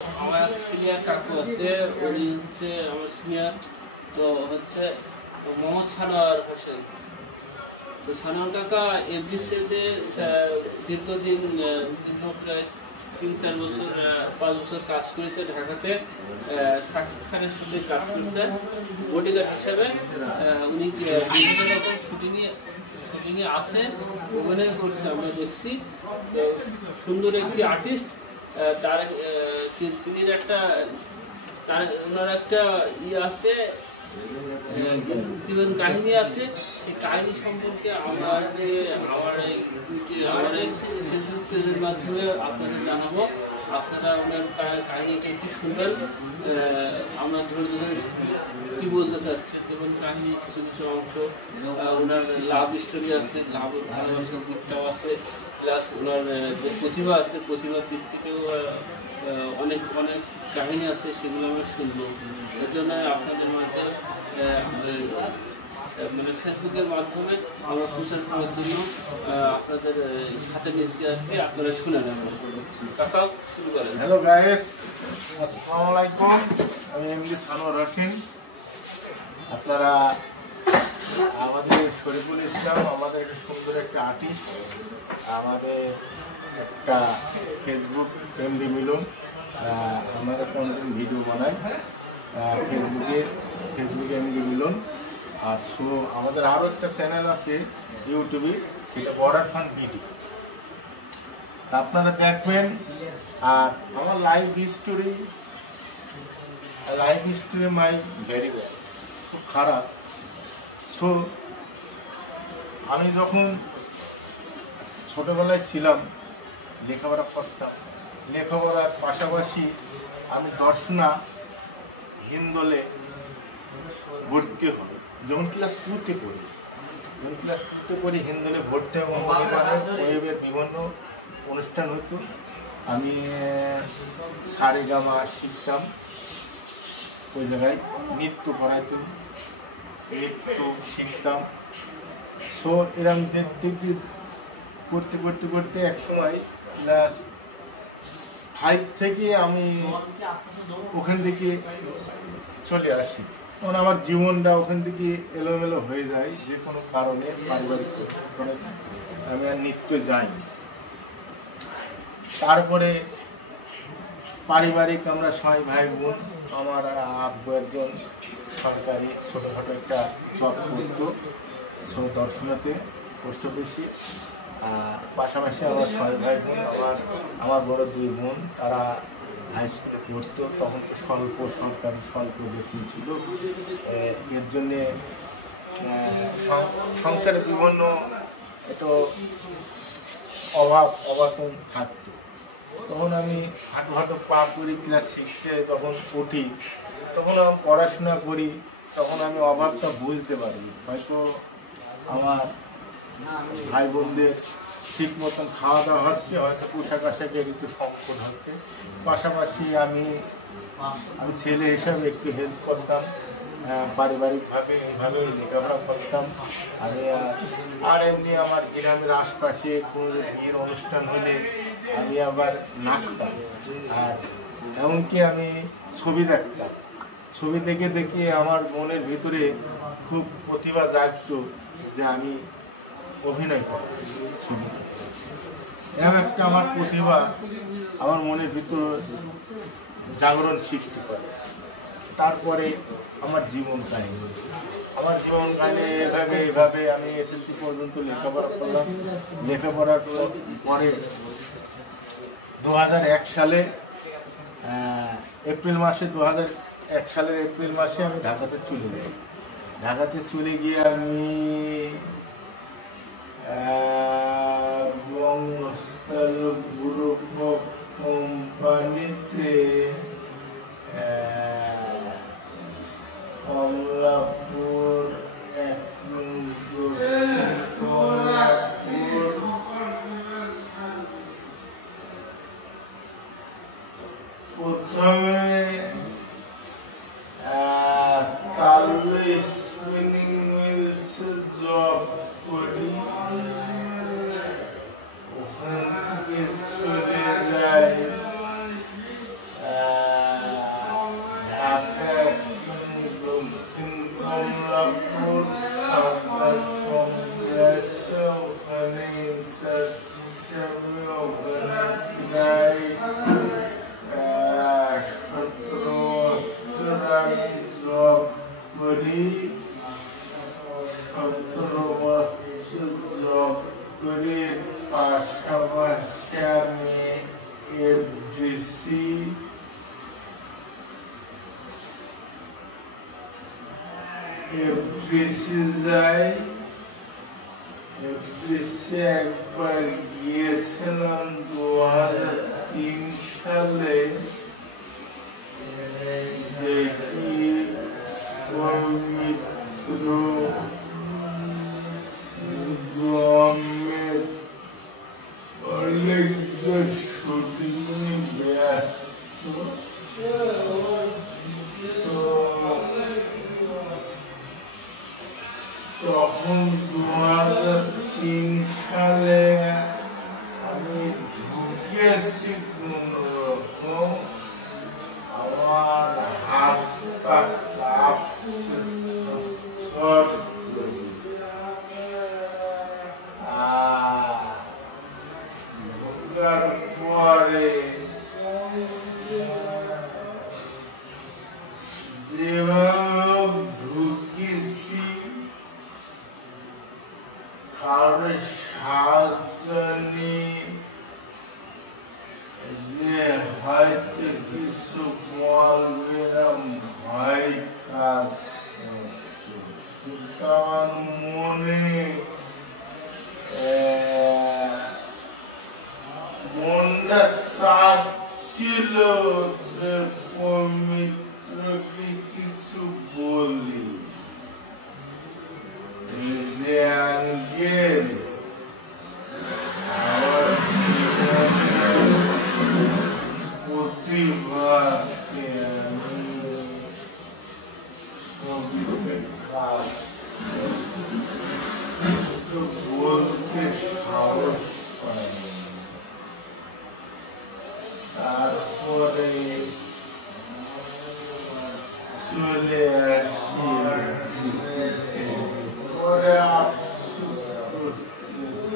আমার সিনিয়র কাকু আছে, উনি হচ্ছে আমার সিনিয়র। তো হচ্ছে মোহাম্মদ সানোয়ার হোসেন। তো সানোয়ার কাকা এফডিসিতে দীর্ঘদিন দীর্ঘ প্রায় 3-4 বছর 5 বছর কাজ করেছে ঢাকাতে। সাকিব খানের সঙ্গে কাজ করছে বডিগার্ড হিসেবে। উনি বিভিন্ন রকম শুটিংয়ে আসে, অভিনয় করছে, আমরা দেখছি। তো সুন্দর একটি আর্টিস্ট। তার তিনি ওনার একটা আছে, জীবন কাহিনী আছে। এই কাহিনী সম্পর্কে আমার ফেসবুক পেজের মাধ্যমে আপনাদের জানাবো। আপনারা ওনার কাহিনীটা একটু শুনবেন। আমরা ধরে কি বলতে চাচ্ছেন, যেমন কাহিনী কিছু কিছু অংশ, ওনার লাভ স্টোরি আছে, লাভ ভালোবাসার দিকটাও আছে, প্লাস ওনার যে প্রতিভা আছে, প্রতিভার দিক থেকেও অনেক অনেক কাহিনী আছে, সেগুলো আমরা শুনবো। এর জন্য আপনাদের মাঝে মানে ফেসবুকের মাধ্যমে আমরা প্রচার করার জন্য আপনাদের সাথে নিয়েছি আজকে। আপনারা শুনে নেবেন। কাকা শুরু করেন। হ্যালো গাইস, আসসালামু আলাইকুম। আমি এমডি সানোয়ার হোসেন। আপনারা আমাদের শরীফুল ইসলাম, আমাদের একটা সুন্দর একটা আর্টিস্ট, আমাদের একটা ফেসবুক এমডি মিলন, আমরা কোনদিন ভিডিও বানাই ফেসবুকে এমডি মিলন। আর আমাদের আরও একটা চ্যানেল আছে ইউটিউবে, সেটা বর্ডার ফান ভিডিও, আপনারা দেখবেন। আর আমার লাইফ হিস্টোরি মাই ভেরি ব্যাড, খুব খারাপ। সো আমি যখন ছোটোবেলায় ছিলাম, লেখাপড়া করতাম, লেখাপড়ার পাশাপাশি আমি দর্শনা হিন্দলে ভর্তি হই। যখন ক্লাস 2তে পড়ি, হিন্দলে ভর্তি এবং পরিবারের বিভিন্ন অনুষ্ঠান হতো। আমি সারেগামা শিখতাম, ওই জায়গায় নৃত্য করাইতাম, নৃত্য শিখতাম। সো এরকম দেখতে করতে এক সময় ক্লাস 5 থেকে আমি ওখান থেকে চলে আসি। তখন আমার জীবনটা ওখান থেকে এলোমেলো হয়ে যায়, যে কোনো কারণে পারিবারিক কারণে আমি আর নৃত্য যাইনি। তারপরে পারিবারিক আমরা 6 ভাই বোন। আমার আব্বু একজন সরকারি ছোটোখাটো একটা জব করতো দর্শনাতে, পোস্ট অফিসে। পাশাপাশি আমার 6 ভাই বোন, আমার বড় 2 বোন, তারা হাই স্কুলে পড়তো। তখন তো স্বল্প বেতন ছিল। এর জন্যে সংসারে বিভিন্ন একটু অভাব থাকতো। তখন আমি হাঁটু পা করি, ক্লাস 6-এ যখন উঠি, তখন আমি পড়াশোনা করি। তখন আমি অভাবটা বুঝতে পারি। হয়তো আমার ভাই বোনদের ঠিক মতন খাওয়া দাওয়া হচ্ছে, হয়তো পোশাক আশাকের একটু সংকট হচ্ছে। পাশাপাশি আমি ছেলে হিসাবে একটু হেল্প করতাম, পারিবারিকভাবে এইভাবে লেখাপড়া করতাম আমি। আর এমনি আমার গ্রামের আশপাশে কোনো বিয়ের অনুষ্ঠান হলে আমি আবার নাচতাম। আর এমনকি আমি ছবি দেখতাম। ছবি দেখে আমার মনের ভিতরে খুব প্রতিভা জাগত যে আমি অভিনয় করব ছবিতে। এরকম একটা আমার প্রতিভা আমার মনের ভিতর জাগরণ সৃষ্টি করে। তারপরে আমার জীবন কাহিনী এভাবে আমি এসএসসি পর্যন্ত লেখাপড়া করলাম। লেখাপড়ার পরে 2001 সালে2001 সালের এপ্রিল মাসে আমি ঢাকাতে চলে যাই। ঢাকাতে চলে গিয়ে আমি বঙ্গস্থল গ্রুপ কোম্পানিতে কমলাপুর প্রথমে কালুই স্পিনিং মিলসে জব করি। ওখান থেকে চলে যাই এফডিসি যাই, এফডিসি একবার গিয়েছিলাম 2003 সালে। দেখি ওই মিত্র জন্মের অনেক শুটিং ব্যস্ত। তো তখন 2003 সালে আমি ঢুকেছি কোনরকম। আমার হাত পা কাঁপছে থরথর করে। ঢোকার পরে যেভাবে ঢুকেছি, কারো সাহায্য নিয়ে যে হয়তো কিছু বলবে না, ভয় কাজ করছে। কিন্তু আমার মনে মনটা চাচ্ছিল যে পবিত্রকে কিছু বলি, যে আঙ্কেল আমার প্রতিভা আছে, আমি ছবিতে কাজ তো বলতে সাহস পাই। তারপরে চলে আসি, পরে আফসোস করতে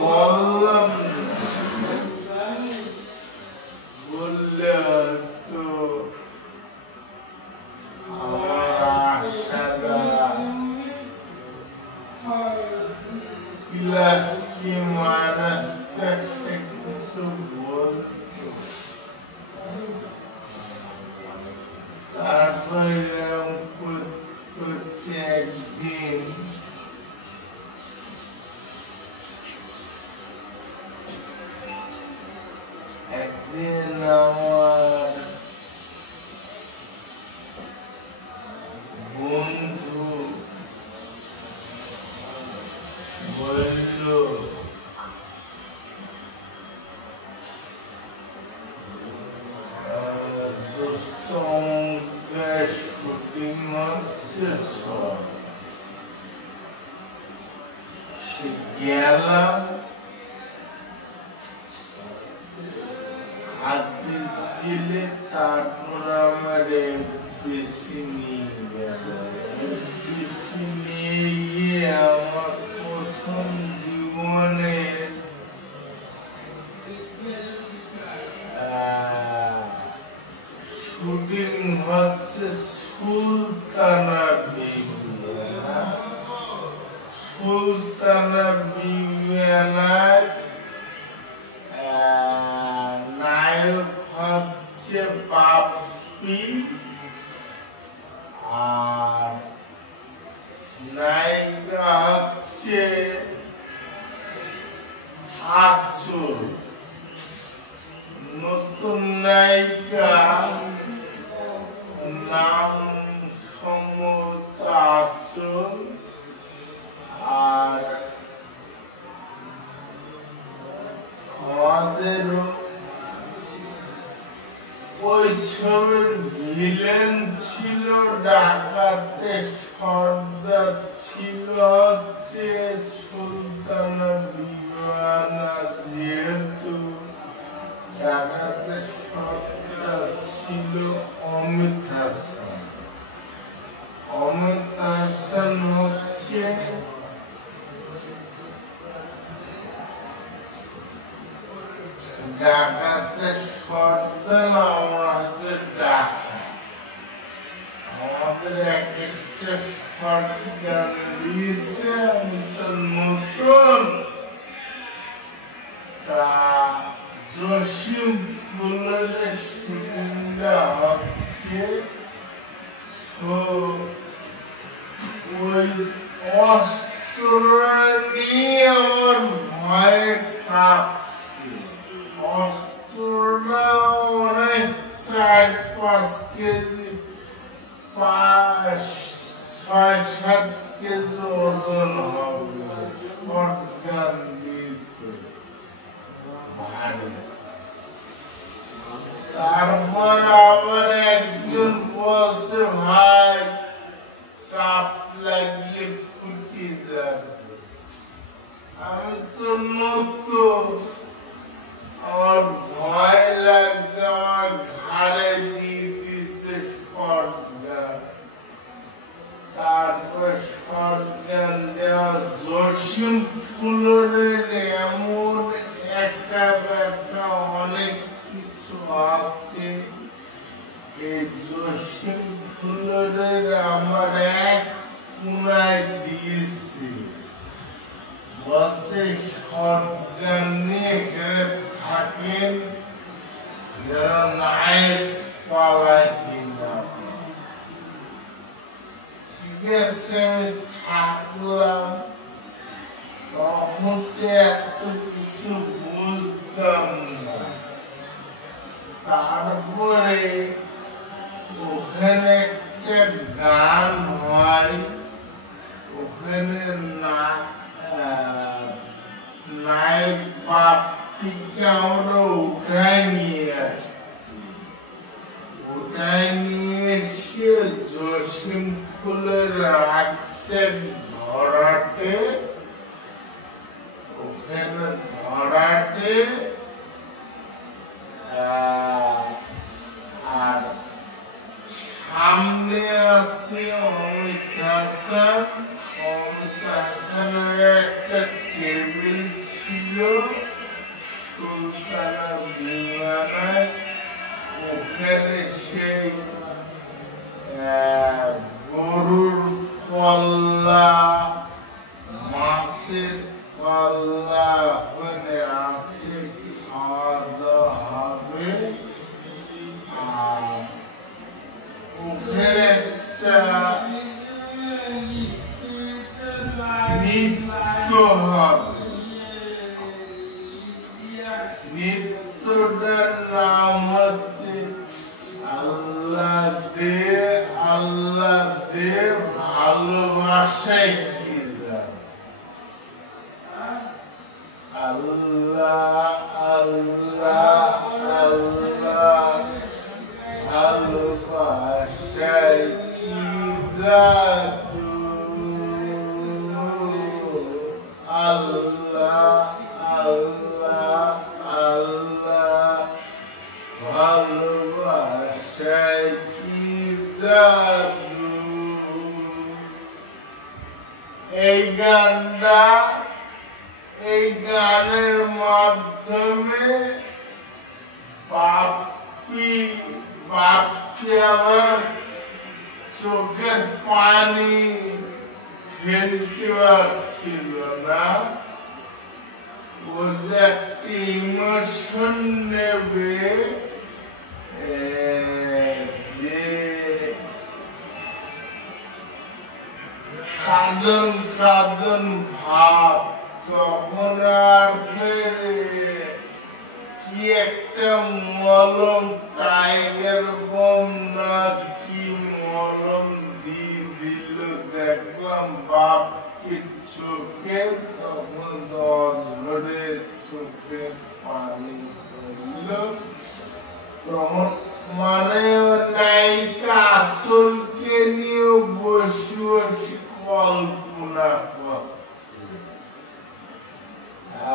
বললাম, বললে তো আমার আশাটা প্লাস কি মাইনাস একটা কিছু বলতো। তারপরে করতে একদিন আমার বন্ধু বলল, দোস্ত শুটিং হচ্ছে, সব গেলাম। হাতে ছিলে, তারপর আমার বেশি নিয়ে গেল। বেশি নিয়ে গিয়ে আমার প্রথম জীবনে শুটিং হচ্ছে সুলতানা বিবিয়ানা। সুলতানা বিবিয়ানার নায়ক হচ্ছে বাপ্পি, আর নায়িকা হচ্ছে আঁচল। নতুন নায়িকা নাম সম্ভবত আঁচল, আর আমাদেরও ওই ছবির ভিলেন ছিল ডাকাতে সর্দার, ছিল হচ্ছে সুলতানা বিবিয়ানা। যেহেতু ডাকাতে সর্দার ছিল অমিত হাসান। অমিত হাসান হচ্ছে ডাকাতে সর্দার, আমার হচ্ছে ডাকা। আমাদের এক একটা সরকার দিয়েছে, আমি তো নতুন। তা জসিম ফুলের শুটিংটা হচ্ছে তো ওই অস্ত্র নিয়ে আমার ভয়ে কাঁপছে। অস্ত্রটা অনেক 4-5 কেজি, 6-7 কেজি ওজন হবে। শটগান দিয়েছে ভারী। তারপর আবার একজন বলছে, ভাই চাপ লাগলে ফুটি যাবে। আমি তো নতুন, আমার ভয় লাগছে, আমার ঘাড়ে দিয়ে দিচ্ছে শটগান। তারপর শটগান দেওয়া জসিম ফুলের এমন একা ব্যাকা অনেক কিছু আছে। এই জসিম ফুলের আমার এক কোনায় দিয়েছে, বলছে শটগান নিয়ে এখানে থাকেন যেন নায়েব পালাইতে না পারে। ঠিক আছে, আমি থাকলাম। তখন তো এত কিছু বুঝতাম না। তারপরে ওখানে একটা গান হয়, ওখানে নায়ক বাপটিকে আমরা উঠায় নিয়ে আসছি। উঠায় নিয়ে এসে জসিম ফুলের রাখছে ধরাটে, ওখানে ধরাটে। আর সামনে আছে অমিত হাসান। অমিত হাসানের একটা টেবিল ছিল সুলতানা বিমানায়। ওখানে সেই গরুর কল্লা, মাছের কল্লা ওখানে আছে, খাওয়া দাওয়া হবে। আর ওখানে একটা নৃত্য হবে। নৃত্যটার নাম হচ্ছে আল্লাহ দে আল্লাহ দে ভালোবাসায় কি জানে। আল্লাহ আল্লাহ আল্লাহ ভালোবাসায় কি জাদু। আল্লাহ আল্লাহ আল্লাহ ভালোবাসায় কি জাদু। এই গানটা, এই গানের মাধ্যমে বাপকে আবার চোখের পানি ফেলতে পারছিল না। ও যে একটা ইমোশন নেবে, যে কাঁদন কাঁদন ভাব, তখন আর কি একটা মলম, টাইগার বম না কি মলম দিয়ে দিল, দেখলাম বাপকে চোখে। তখন ধরে চোখে পানি পড়ল। তখন মানে নায়িকা আসলকে নিয়ে বসে বসে কল্পনা করছে।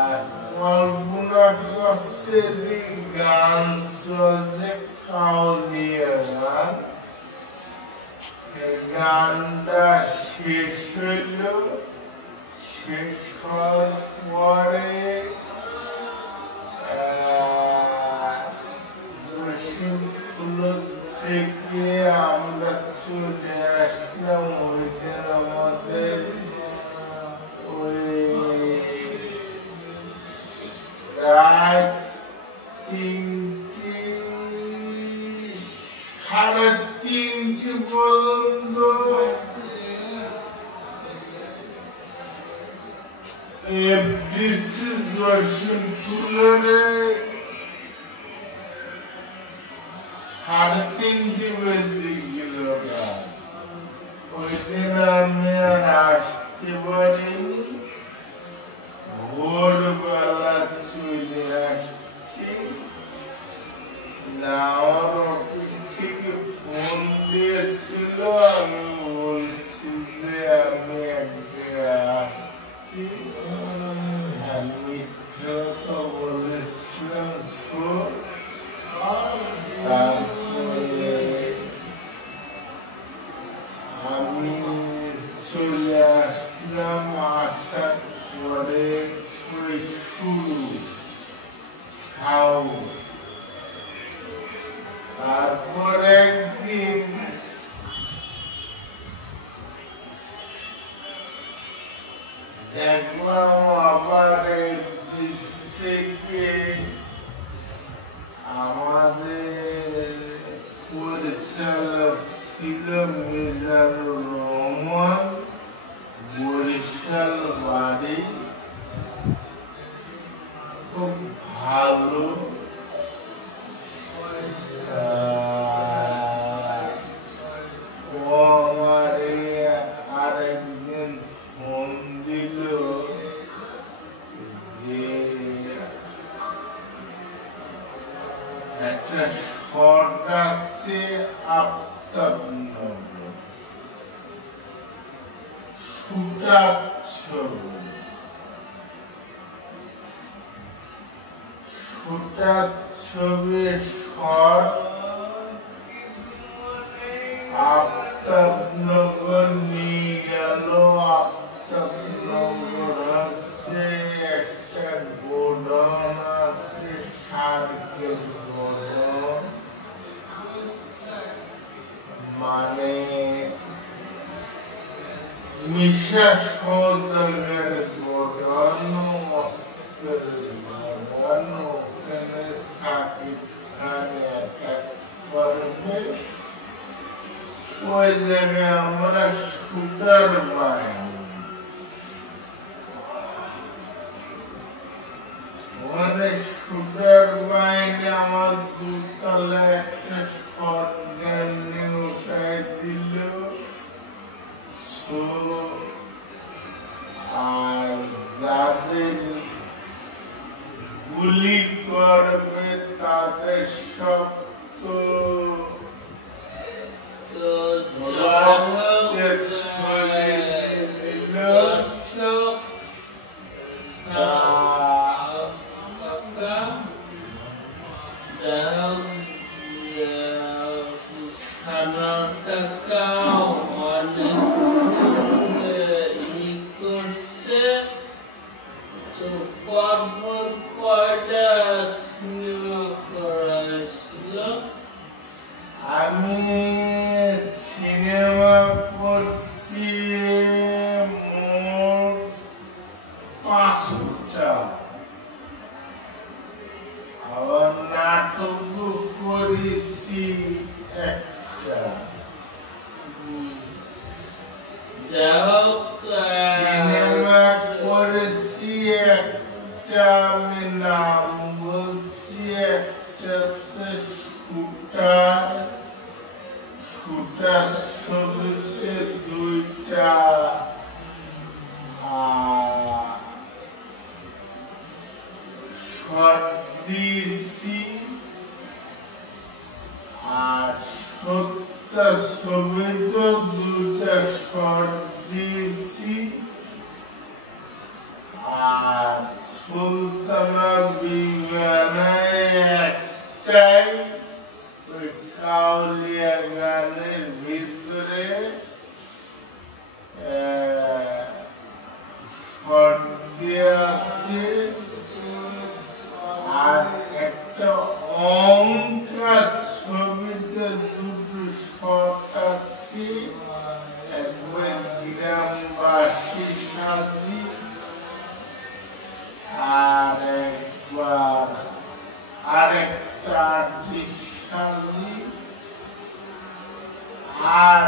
আর কল্পনা করছে গান চলছে, কাউলিয়া গান। গানটা শেষ হইল। শেষ হওয়ার পরে জসিম ফুল থেকে আমরা চলে আসলাম। ওই দিন আমাদের ওই রাত 3:30 3টি পর্যন্ত এফডিসি জয়সুলপুরে 3.5 বেজেছিল। ওই দিন আমি আর আসতে পারিনি, ভোরবেলা চলে আসছি। আমার অফিস থেকে ফোন দিয়েছিল, আমি বলছি যে আমি এক জায়গায় আসছি। আমি তো বলেছিলাম। তারপরে আমি চলে আসলাম, আসার পরে ওই শুরু খাও। তারপর একদিন দেখলাম আবার এফডিস থেকে আমাদের পরিচালক ছিল মিজানুর রহমান, বরিশাল বাড়ি, খুব ভালো। ও আমার আরেকদিন ফোন দিল যে একটা শট আছে আফতাবনগর, শুটার ছবি। শুটার ছবির শট আফতাবনগর নিয়ে গেল। আফতাবনগর হচ্ছে একটা গোডাউন আছে, সার্কেল গোডাউন, মানে মিশা সওদাগর গোডাউন, অস্ত্রের গোডাউন। ওখানে সাকিব খান অ্যাটাক করবে। ওই জায়গায় আমরা শুটার বাহিনী, ওখানে শুটার বাহিনী আমার দুতলা একটা শট গান নিয়ে উঠাই দিল। আর যাদের গুলি করবে তাদের সব তো আমি সিনেমা করছি মোট 5টা, আবার নাটকও করেছি একটা। সিনেমা করেছি একটা, আমি নাম বলছি, একটা হচ্ছে শুটার। শুটার ছবিতে 2টা শট দিয়েছি, আর সত্যা ছবিতে 2টা শট দিয়েছি, আর সুলতানা বিমানায় একটাই, ওই কাউলিয়া গানের ভিতরে শট দিয়ে আছে। আর একটা অঙ্কার ছবিতে 2টো শট আছে, একবার গ্রামবাসী সাজি, আর একবার আরেকটা আর্টিস্ট সাজি। আর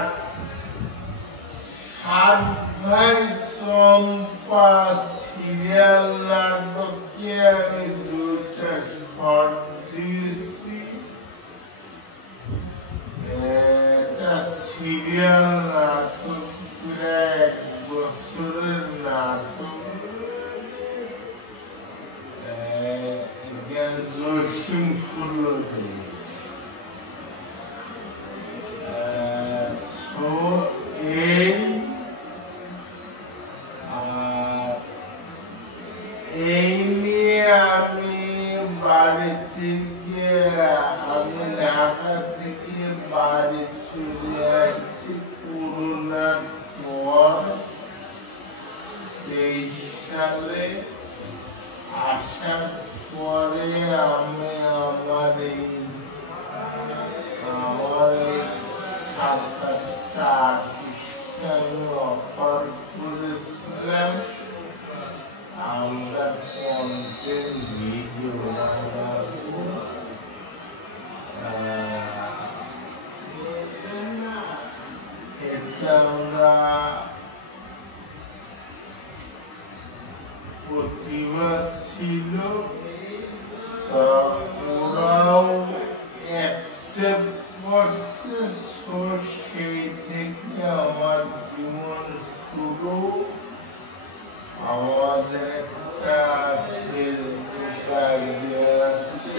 সাত ভাই চম্পা সিরিয়াল নাটকে আমি 2টা শর্ট দিয়েছি। এটা সিরিয়াল নাটক, প্রায় 1 বছরের নাটক। জসিম ফুল্লদী। এই নিয়ে আমি বাড়ি থেকে আমি ঢাকা থেকে বাড়ি চলে আসছি করোনার পর 23 সালে। আসার পরে আমি আমার এই 7-8টা আর্টিস্টকে আমি অফার করেছিলাম। আমরা কন্টেন্ট ভিডিও বানাবো, এটা আমরা প্রতিভা ছিল, ওরাও অ্যাকসেপ্ট করছে। সেই থেকে আমার জীবন শুরু। আমাদের একটা ফেসবুক আইডি আছে।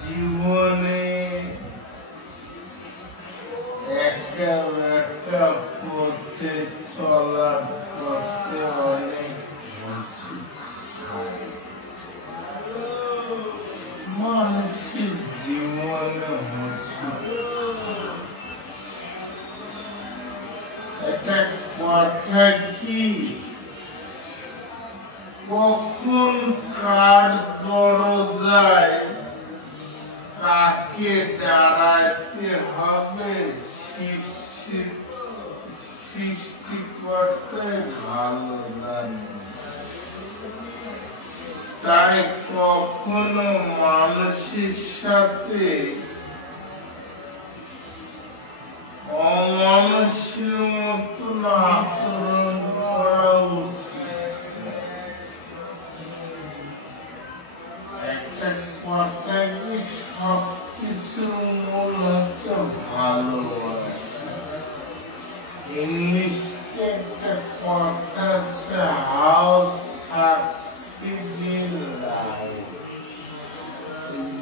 জীবনে কথা কি কখন কার দরজায় কাকে দাঁড়াতে হবে সৃষ্টিকর্তাই ভালো জানে। তাই কখনো মানুষের সাথে অমানুষের মতন আচরণ করা উচিত। একটা কথা কি সবকিছুর মূল হচ্ছে ভালোবাসা। ইংলিশে একটা কথা আছে হাউস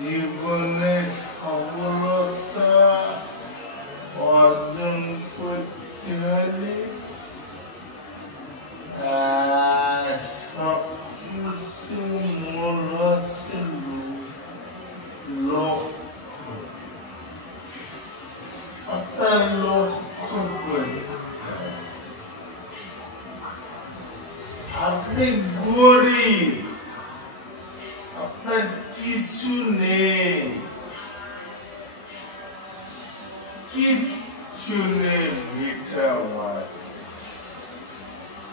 জীবনে সফলতা অর্জন করতে হলে সবকিছু মূল হচ্ছে লক্ষ্য। অর্থাৎ লক্ষ্য করতে হবে। আপনি গরিব, আপনার কিছু নেই, কিচ্ছু নেই ভিটাবার,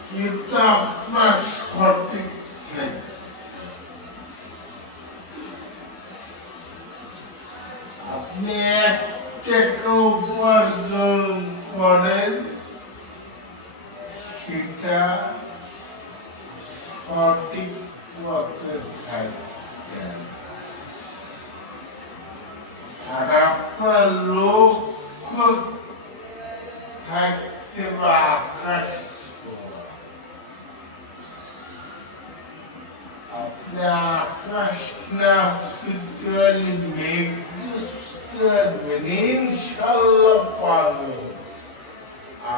কিন্তু আপনার সঠিক আপনি 1 টাকা উপার্জন করেন, সেটা সঠিক পথে থাকবেন। আর আপনার লক্ষ্য থাকতে বা আকাশ ছোঁয়া। আপনি আকাশ না ছুঁতে হলে মেঘ ছুঁতে পারবেন, ইনশাল্লাহ পাবেন।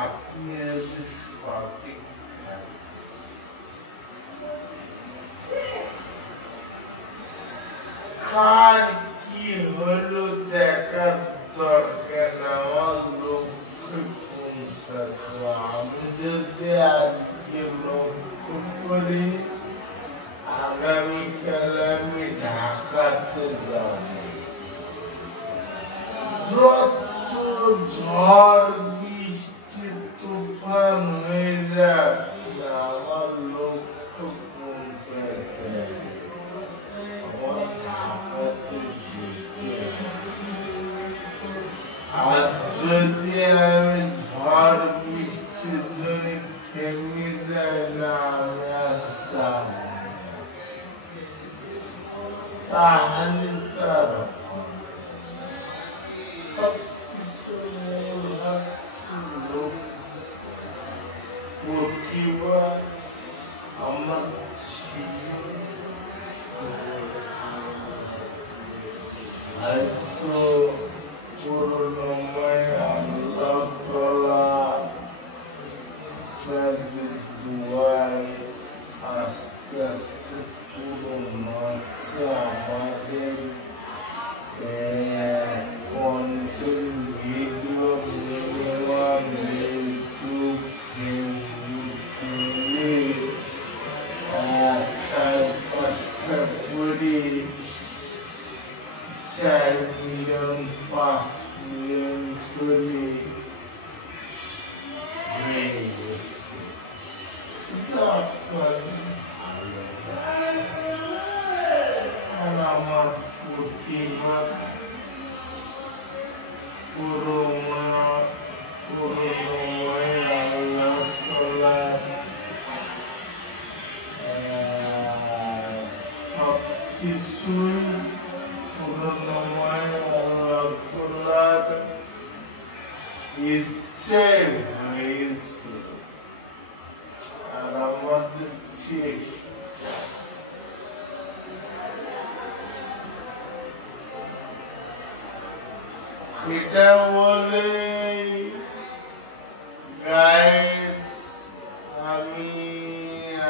আপনি যদি সঠিক কার কি হলো দেখার দরকার না, আমার লক্ষ্যে পৌঁছাতে। আমি যদি আজকে লক্ষ্য করি আগামীকাল আমি ঢাকাতে যাব, যত ঝড় বৃষ্টি তুফান হয়ে যাক আমার লক্ষ্য পৌঁছাতে হবে। আর যদি আমি ঝড় বৃষ্টির জন্য থেমে যাই না, আমি আর যাব তাহলে তার সবকিছু মূল হচ্ছে প্রতিভা আমার ছিল। হয়তো করুণাময় আল্লাহ তাআলা দুয়ায় আস্তে আস্তে পূরণ হচ্ছে। আমাদের content video minimum YouTube, Facebook, 4-5টা করে 4 মিলিয়ন 5 মিলিয়ন করে হয়ে গেছে। সেটা আপনার ভালো। আর আমার প্রতিভা করুণাময় আল্লাহ তাআলা সবকিছুই করুণাময় আল্লাহ তাআলার ইচ্ছায় হয়েছে। আর আমাদের এটা বলে গাইস আমি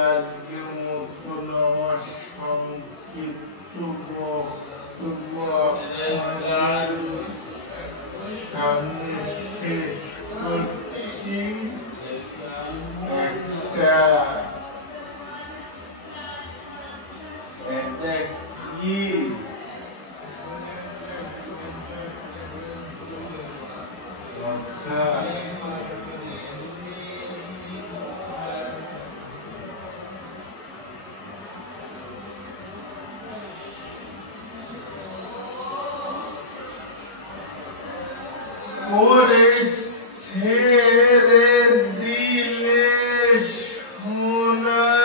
আজকের মতন আমার সংক্ষিপ্ত বক্তব্য আপনাদের সামনে শেষ করছি। দেখি কথা ওরে ছেড়ে দিলে সোনার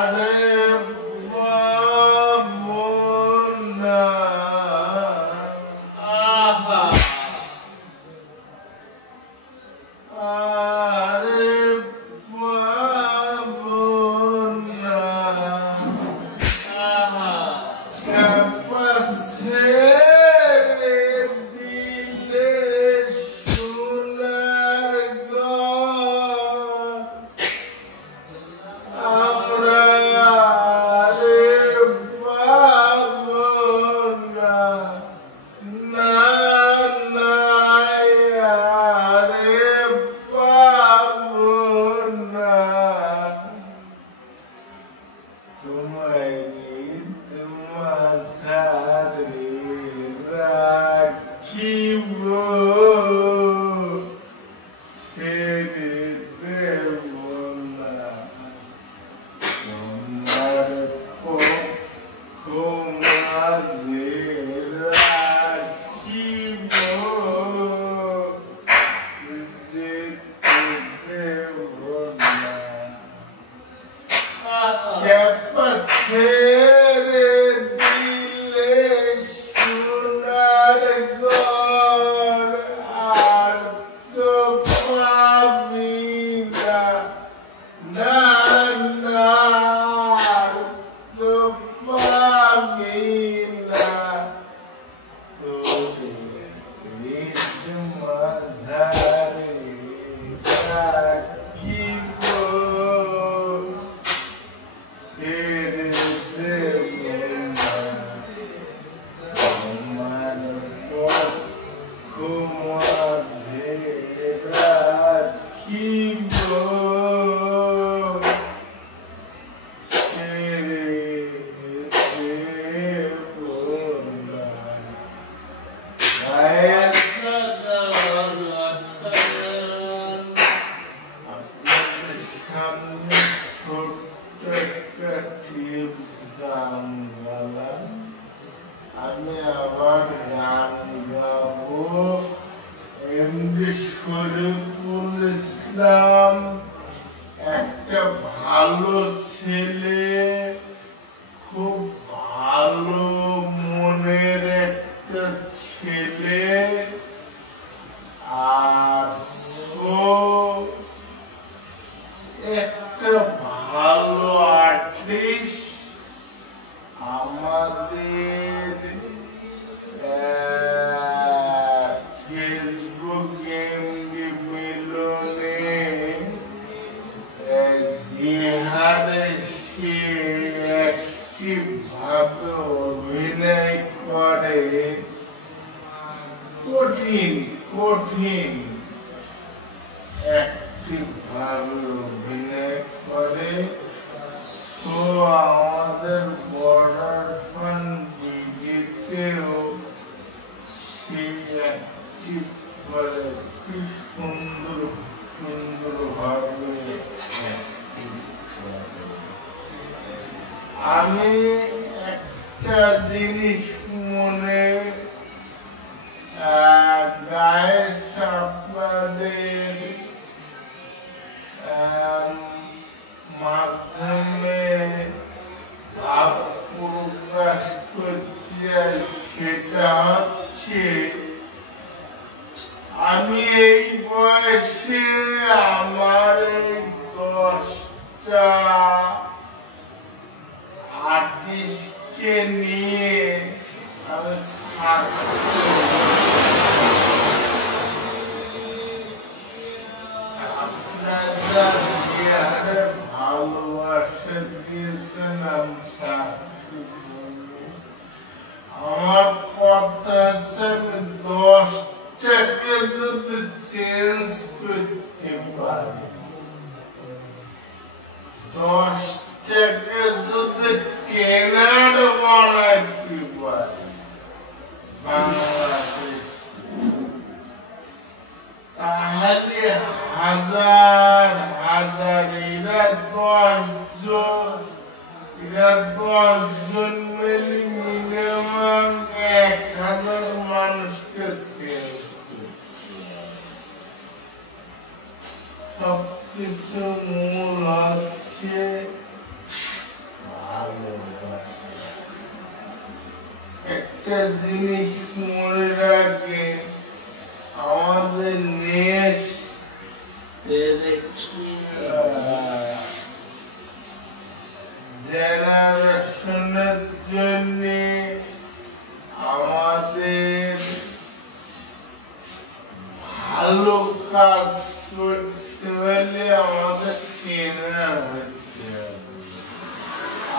আরে পাবো না আহা আরে পাবো না আহা ছেড়ে দিলে সোনার আমরা রে পাবো না না না রে পাবো না তোমায় তোমার সারে রাখিব ছেড়ে দেব না তোমার পক্ষ মাঝে রাখিব যেতে দেব না ছেড়ে দিলে সোনার ঘর আর তো পাবি না না না আর তো পাবি না তোরে নিজ মাঝারে রাখিব ছেড়ে দেব না তোমার পক্ষ মাঝে রাখিব ছেড়ে দেব না আপনাদের সামনে ছোট্ট একটা টিপস গান গালাম আমি আবার গান গাবো এমডি শরীফুল ইসলাম একটা ভালো ছেলে খুব ভালো মনের একটা ছেলে আর একটা ভালো আর্টিস্ট আমাদের ফেসবুক এমডি মিলনে যে হারে সে অ্যাক্টিভ ভাবে অভিনয় করে কঠিন কঠিন অ্যাক্টিভ ভাবে অভিনয় করে তো আমাদের বর্ডার ফান্ড বিজেতেও সেই অ্যাক্টিভ করে কি সুন্দর সুন্দর ভাবে আমি একটা জিনিস মনে গাইস আপনাদের মাধ্যমে ভাব প্রকাশ করতে চাই সেটা হচ্ছে আমি এই বয়সে আমার এই 10টা আর্টিস্টকে নিয়ে আমি আপনারা যে হারে ভালোবাসা দিয়েছেন আমি আমার কথা আছে 10টাকে যদি চেঞ্জ করতে করতে পারি। 10 টাকা যদি ট্রেনার বানাইতে পারি বাংলাদেশ, তাহলে হাজার হাজার এরা 10 জন মিলে মিনিমাম 1000 মানুষকে সেল করতে। সবকিছু মূল হচ্ছে ভালোবাসা। একটা জিনিস মনে রাখে, আমাদের নেক্সট জেনারেশনের জন্য আমাদের ভালো কাজ করতে হলে আমাদের ট্রেনার হতে হবে।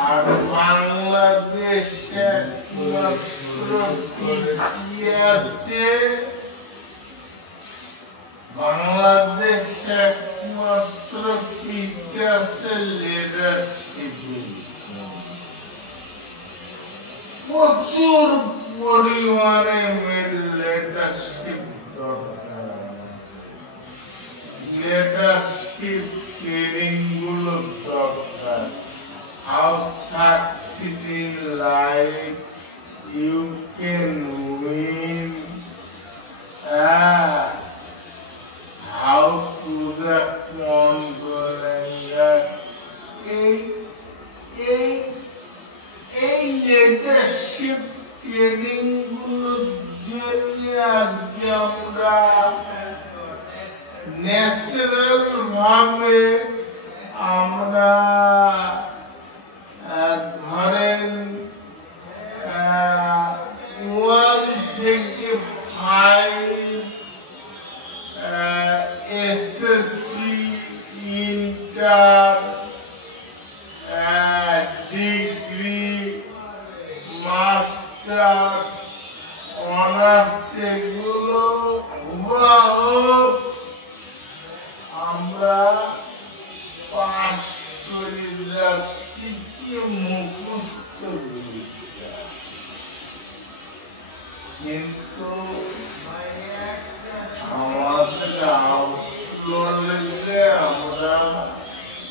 আর বাংলাদেশ একমাত্র পিছিয়ে আছে, বাংলাদেশ একমাত্র পিছিয়ে আছে লিডারশিপ। প্রচুর পরিমাণে লিডারশিপ দরকার। লিডারশিপ ট্রেনিং গুলো দরকার। How succeed in life, you can win. How to the control এই লিডারশিপ ট্রেনিং গুলোর জন্য আজকে আমরা ন্যাচারাল ভাবে আমরা ধরেন 1 থেকে 5 SSC, inter, degree, master, honours, এগুলো হুবহু আমরা পাস করে যাচ্ছি কি মুখস্থ বিদ্যা। কিন্তু আমাদের আউটলুকে আমরা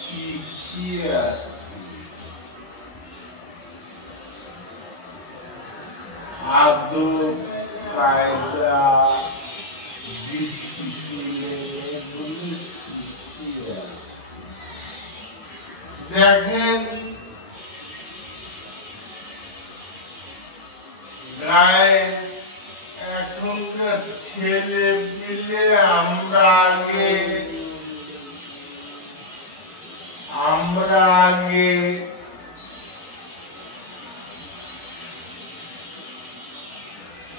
পিছিয়ে আছি। আদব কায়দা ডিসিপ্লিনে এগুলি পিছিয়ে আছে। দেখেন গায়ে এখনকার ছেলে পিলে আমরা আগে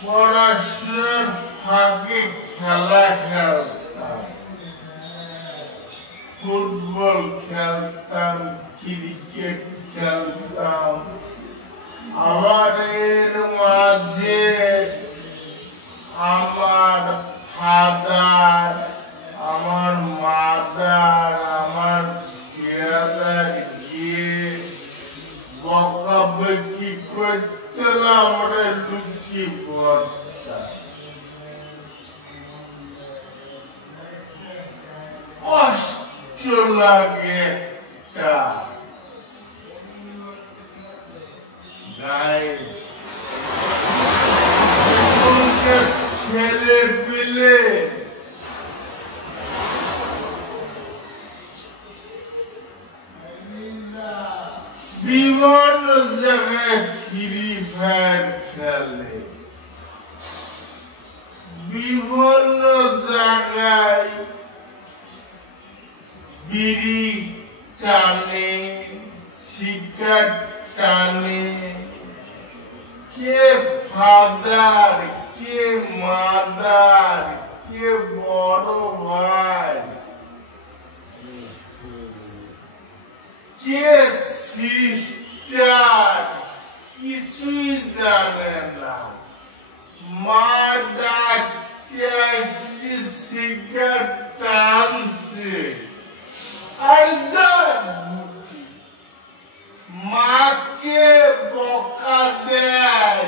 পড়াশোনার ফাঁকে খেলা খেলতাম, ফুটবল খেলতাম, ক্রিকেট খেলতাম। আবার এর মাঝে আমার ফাদার, আমার মাদার, আমার ব্রাদার গিয়ে বকাবকি করতে আমরা লুকিয়ে পড়তাম। কষ্ট লাগে একটা। ছেলে পেলে বিভিন্ন জায়গায় ফ্রি ফায়ার খেলে, বিভিন্ন জায়গায় বিড়ি টানে, সিগারেট টানে। কে ফাদার, কে মাদার, কে বড় ভাই, কে সিস্টার কিছুই জানে না। মা ডাকতে সিগারেট টানছে আর মাকে বকা দেয়,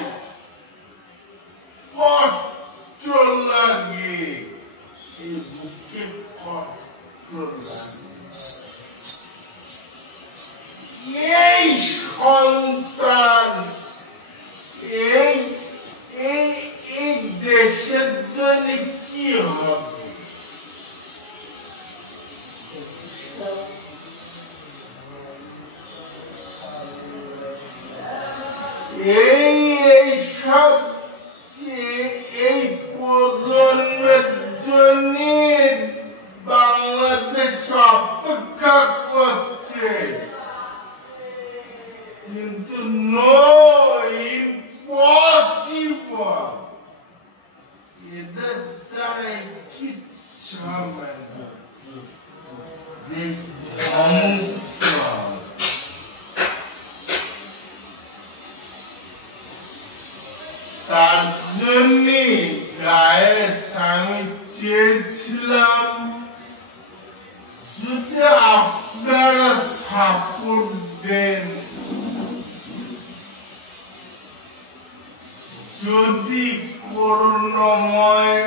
কষ্ট লাগে, এই বুকে কষ্ট লাগে। এই সন্তান এই এই এই দেশের জন্য কি হবে? এই সব এই প্রজন্মের জন্য বাংলাদেশ অপেক্ষা করছে, কিন্তু নো ইম্পসিবল, এদের দ্বারা কিচ্ছু হবে না। তার জন্য আমি চেয়েছিলাম যদি আপনারা সাপোর্ট দেন, যদি করুণাময়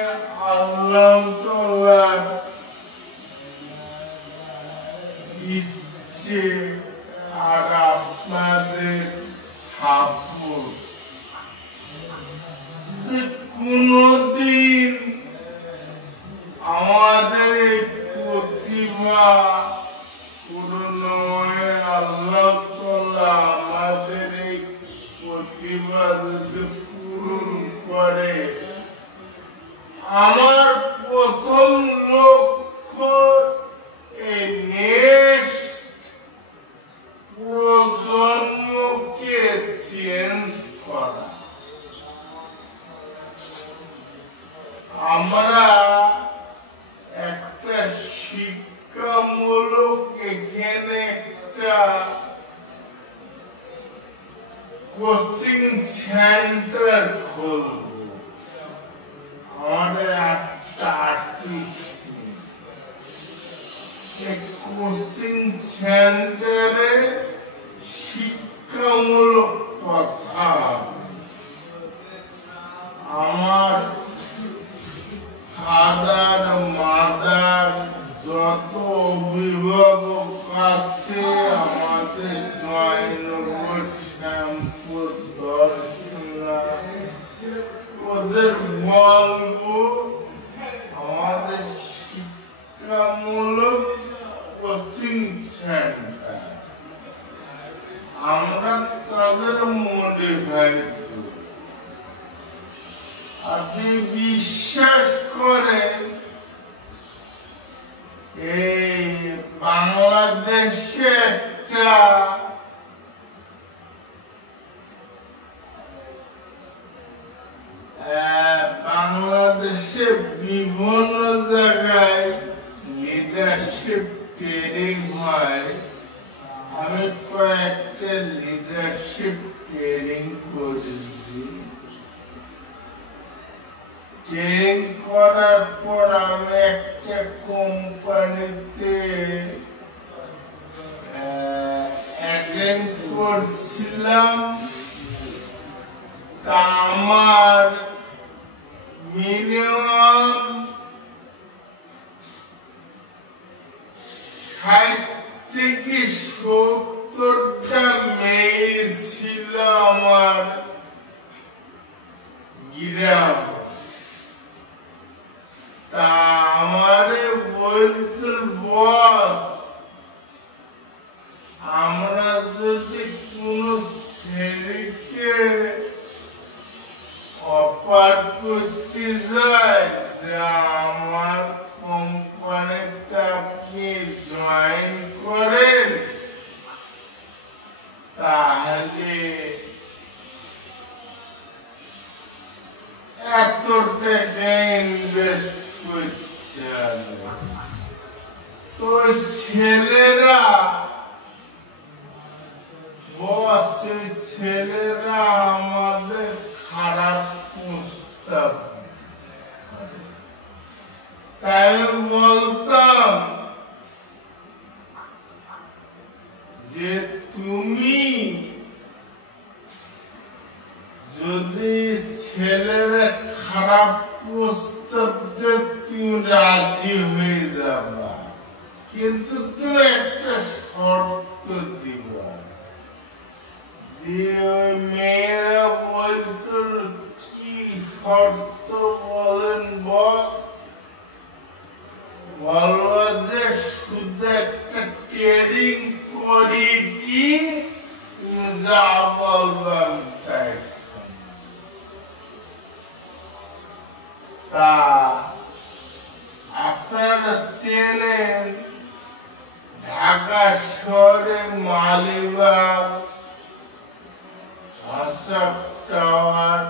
আল্লাহ তাআলার ইচ্ছে আর আপনাদের সাপোর্ট, কোনদিন আমাদের এই প্রতিভা করুণাময় আল্লাহ তাআলা আমাদের এই প্রতিভা যদি পূরণ করে, আমার প্রথম লক্ষ্য এই নেক্সট প্রজন্মকে চেঞ্জ করা। আমরা একটা শিক্ষামূলক এখানে একটা কোচিং সেন্টার খুলব। আমাদের একটা কোচিং সেন্টারে শিক্ষামূলক কথা আমার ফাদার মাদার যত অভিভাবক আছে আমাদের জয়নগর শ্যামপুর দর্শনা ওদের বলবো আমাদের শিক্ষামূলক কোচিং সেন্টার, আমরা তাদের মোটিভেট করি। আপনি বিশ্বাস করেন এই বাংলাদেশে একটা বাংলাদেশে বিভিন্ন জায়গায় লিডারশিপ ট্রেনিং হয়। আমি কয়েকটা লিডারশিপ ট্রেনিং করেছি। ট্রেনিং করার পর আমি একটা কোম্পানিতে অ্যাটেন্ড করছিলাম। তা আমার মিনিমাম 60 থেকে 70টা মেয়ে ছিল আমার গ্রাম। তা আমারে বলতে বস, আমরা যদি কোনো ছেলেকে অফার করতে যাই যে আমার কোম্পানিতে আপনি জয়েন করেন, তাহলে এত টাকা ইনভেস্ট করতে হবে। তো ছেলেরা বস, ছেলেরা আমাদের খারাপ প্রস্তাব। তাই বলতাম যে তুমি যদি ছেলেরা খারাপ প্রস্তাব দেয় তুমি রাজি হয়ে যাবা, কিন্তু তুমি একটা শর্ত দিবা। ওই মেয়েরা বলতো কি শর্ত বলেন বস? বলবো যে শুধু একটা ট্রেনিং করি কি তুমি যা বলবেন তাই। তা আপনারা চেনেন ঢাকা শহরে মালিবাগ, আসাম টাওয়ার,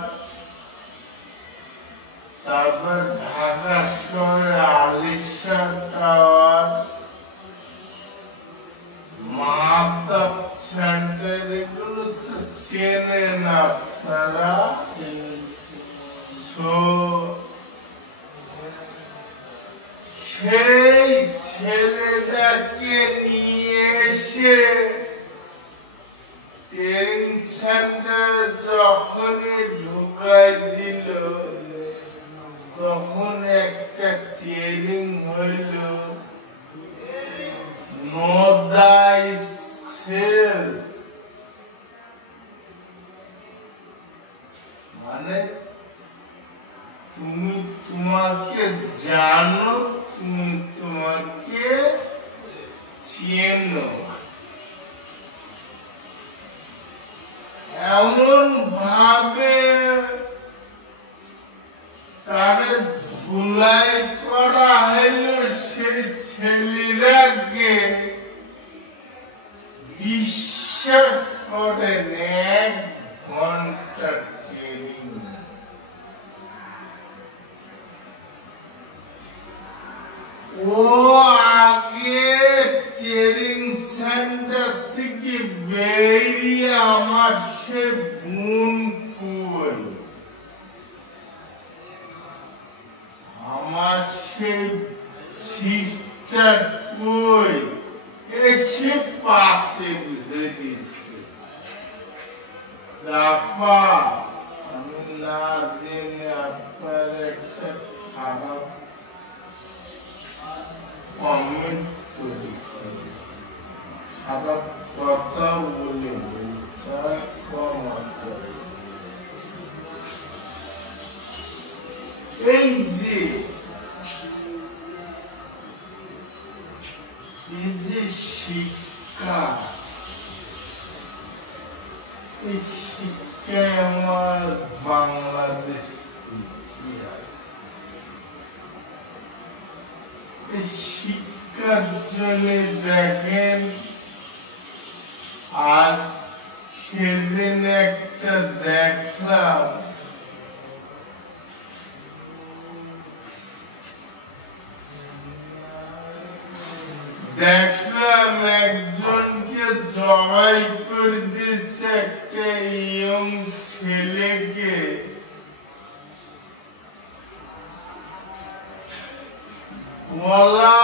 তারপর ঢাকা শহরে আলিশান টাওয়ার, মাহতাব সেন্টার, এগুলো তো চেনেন আপনারা। সেই ছেলেটাকে নিয়ে এসে ট্রেনিং সেন্টারে যখনই ঢুকাই দিল, তখন একটা ট্রেনিং হইল নো দাই সেলফ, মানে তুমি তোমাকে জানো, তুমি তোমাকে চেনো। এমন ভাবে তারে ধুলাই করা হলো সেই ছেলেরাকে বিশ্বাস করেন 1 ঘন্টা ট্রেনিং। ও আগে ট্রেনিং সেন্টার থেকে বেরিয়ে আমার সে বোন কই, আমার সেই সিস্টার কই, এসে পাশে ধরেছে। জাফা, আমি না জেনে আপনার একটা খারাপ কমেন্ট করি, খারাপ কথা বলে বলছে, ক্ষমা করে। এই যে শিক্ষা, এই শিক্ষায় আমার বাংলাদেশ শিক্ষার জন্য দেখেন আজ সেদিন একটা দেখলাম একজনকে জবাই করে দিয়েছে একটা ইয়ং ছেলেকে। বলা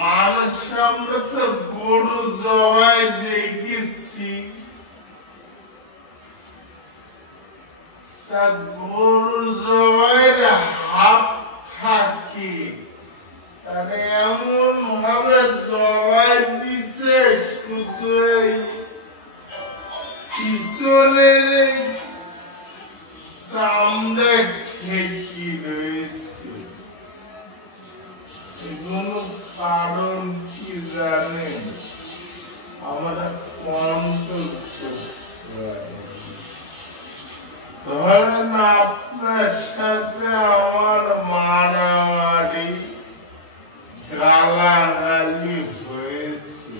মানুষ আমরা তো গরু জবাই দেখেছি, তা গরু জবাইয়ের হাত থাকে, তারে এমন ভাবে জবাই দিছে শুধু পিছনের চামড়া ঠেকি রয়েছে। এগুলো কারণ কি জানেন? আমরা কন্ট্রোল করতে পারি। ধরেন আপনার সাথে আমার মারামারি গালাগালি হয়েছে,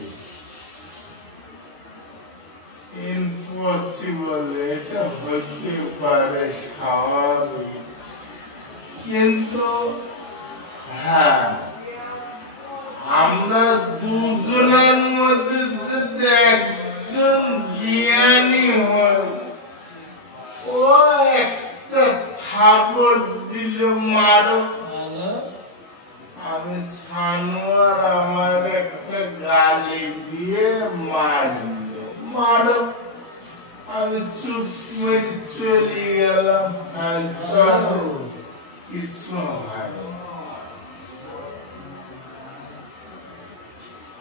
ইম্পসিবল, এটা হতে পারে স্বাভাবিক, কিন্তু হ্যাঁ আমরা দুজনের মধ্যে যদি একজন জ্ঞানী হয়, ও একটা থাপড় দিল, মারো আমি সানোয়ার আমার একটা গালি দিয়ে মারো আমি চুপ করে চলে গেলাম কিছু হয়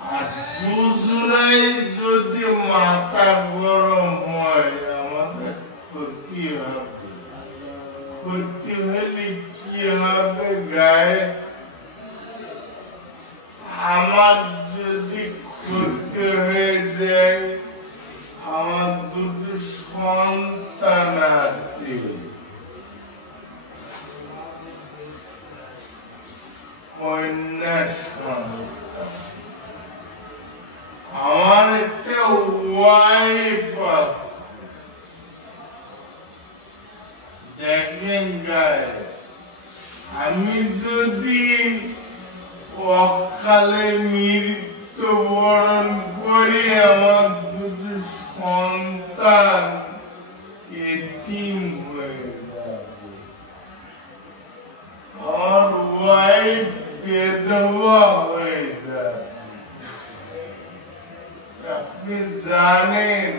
আর দুজনাই যদি মাথা গরম হয় আমাদের ক্ষতি হবে ক্ষতি হলে কি হবে গাইস আমার যদি ক্ষতি হয়ে যায় আমার দুটো সন্তান আছে কন্যা সন্তান আমার একটা ওয়াইফ আছে দেখেন গাইস আমি যদি অকালে মৃত্যুবরণ করি আমার দুটো সন্তান এতিম হয়ে যাবে আমার ওয়াইফ বিধবা হয়ে যাবে আপনি জানেন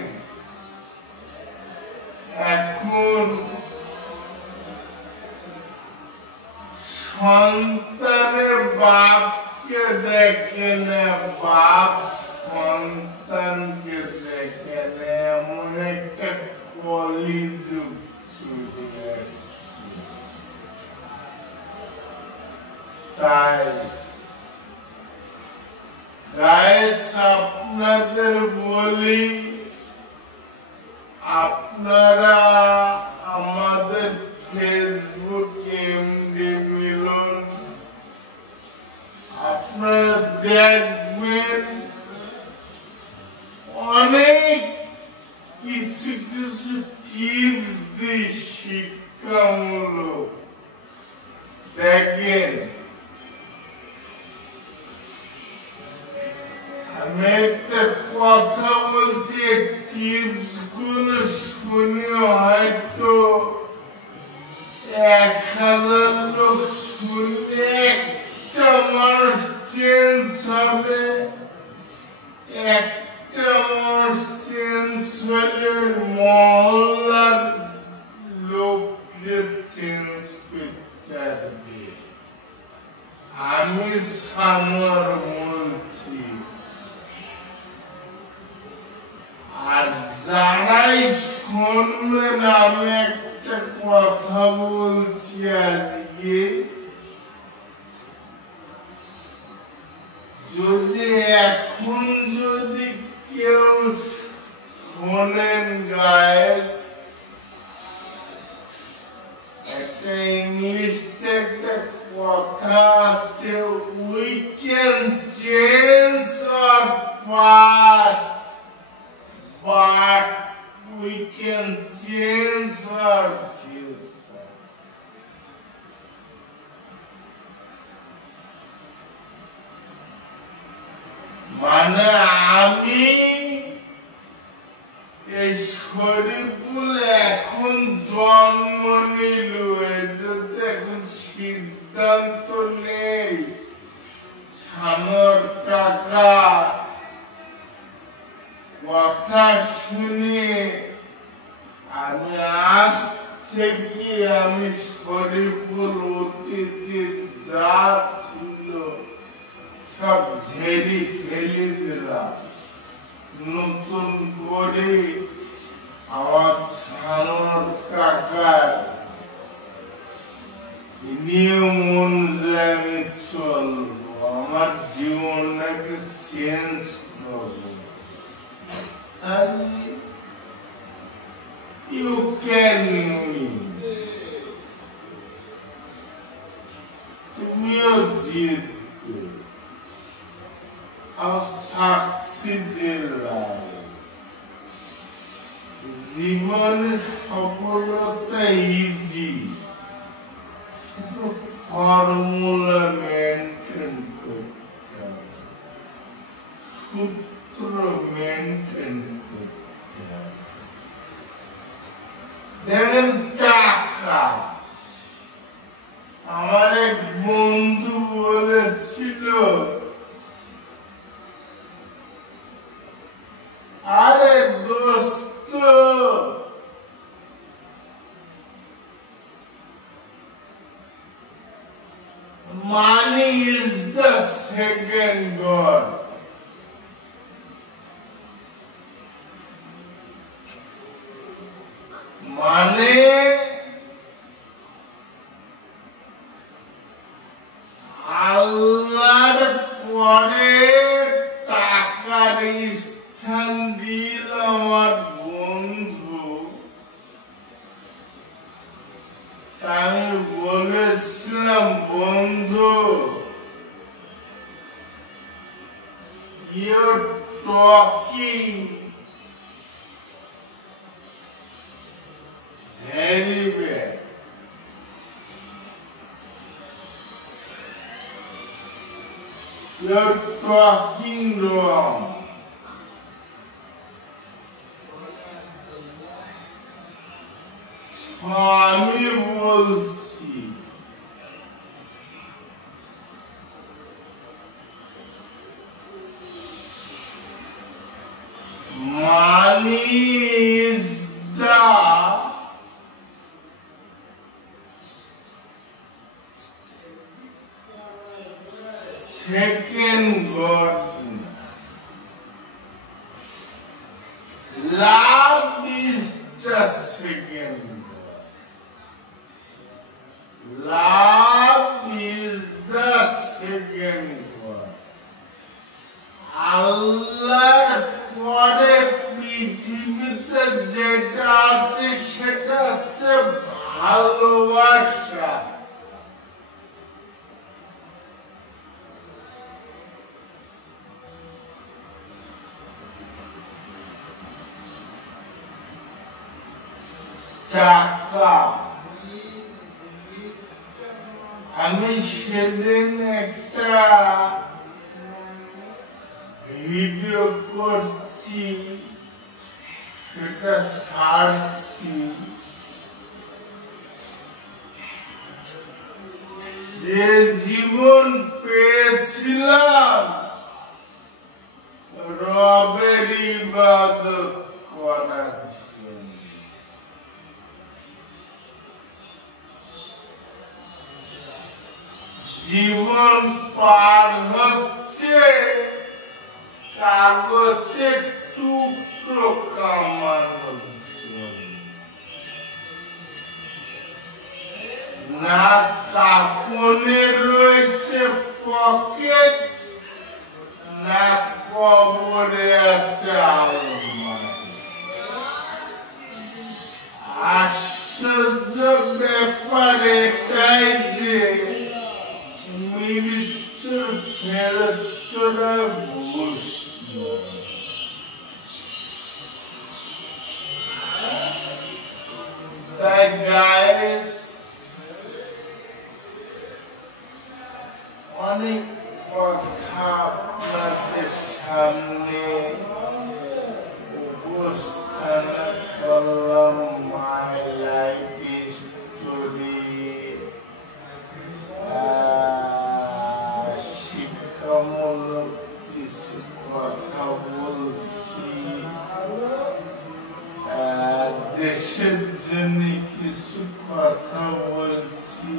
এখন সন্তানের বাপকে দেখে না বাপ সন্তানকে দেখে না এমন একটা কলিযুগ চলে যাচ্ছে তাই গাইস আপনাদের বলি আপনারা আমাদের ফেসবুক এমডি মিলন আপনারা দেখবেন অনেক কিছু কিছু টিপস দিই শিক্ষামূলক দেখেন আমি একটা কথা বলছি টিপস গুলো শুনে হয়তো 1000 লোক শুনলে একটা মানুষ চেঞ্জ হবে একটা মানুষ চেঞ্জ হলে মহল্লার লোকদের চেঞ্জ করতে হবে আমি সানোয়ার বলছি আর যারাই শুনবেন আমি একটা কথা বলছি আজকে যদি এখন যদি কেউ শোনেন গাইস একটা ইংলিশে একটা কথা আছে we can change our past but we can change our future. মানে আমি এই শরীফুল এখন জন্ম নিল এতে এখন সিদ্ধান্ত নেই সানোয়ার কাকা কথা শুনে আমি আজ থেকে আমি শরীফুল অতীতের যা ছিল সব ঝেড়ে ফেলে দিলাম নতুন করে আমার সানোয়ার কাকার নিয়ম অনুযায়ী আমি চলবো আমার জীবনটাকে চেঞ্জ করবো you can তুমিও জিতবে আর সাকসিডের জীবনে সফলতা ইজি শুধু ফর্মুলা মেনটেন করতে হবে সূত্র মেনটেন করতে হবে দেখেন টাকা আমার এক বন্ধু বলেছে second God. মানে আল্লাহর পরে টাকার স্থান দিল আমার বন্ধু। আমি বলেছিলাম, বন্ধু, you're talking very bad. You're talking wrong. আমি বলছি, money is the second God. Love is the second God. Love is the second God. আল্লাহর পরে পৃথিবীতে যেটা আছে সেটা হচ্ছে ভালোবাসা। টাকা। আমি সেদিন একটা ভিডিও করছি, সেটা ছাড়ছি, যে জীবন পেয়েছিলাম রবের ইবাদত করার জন্য। জীবন পার হচ্ছে কাগজের টুকরো কামানোর জন্য। না কাফনে রয়েছে পকেট, না কবরে আছে আলমারি। আশ্চর্য ব্যাপার এটাই যে মৃত্যুর ফেরেশতারা বসলো। তাই গাইস, অনেক কথা আপনাদের সামনে উপস্থান করলাম। মাই লাইফ স্টোরি, শিক্ষামূলক কিছু কথা বলছি, দেশের জন্য কিছু কথা বলছি,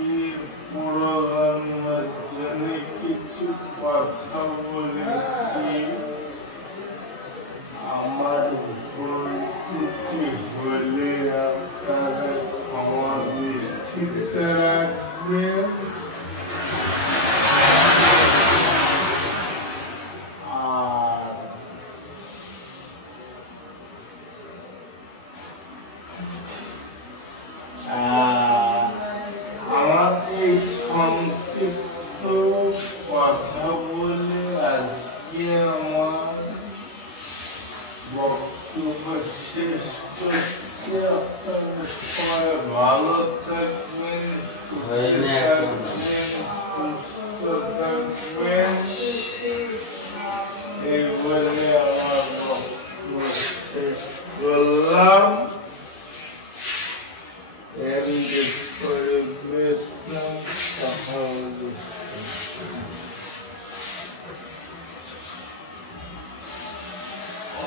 প্রজন্মের জন্য কিছু কথা বলেছি। আমার ভুল ত্রুটি হলে আপনারা ক্ষমা দৃষ্টিতে রাখবেন। আমাকে সংক্ষিপ্ত কথা বলে আজকে আমার বক্তব্য শেষ করছি। আপনারা সবাই ভালো থাকবেন, সুস্থ থাকবেন, এই বলে আমার বক্তব্য শেষ করলাম।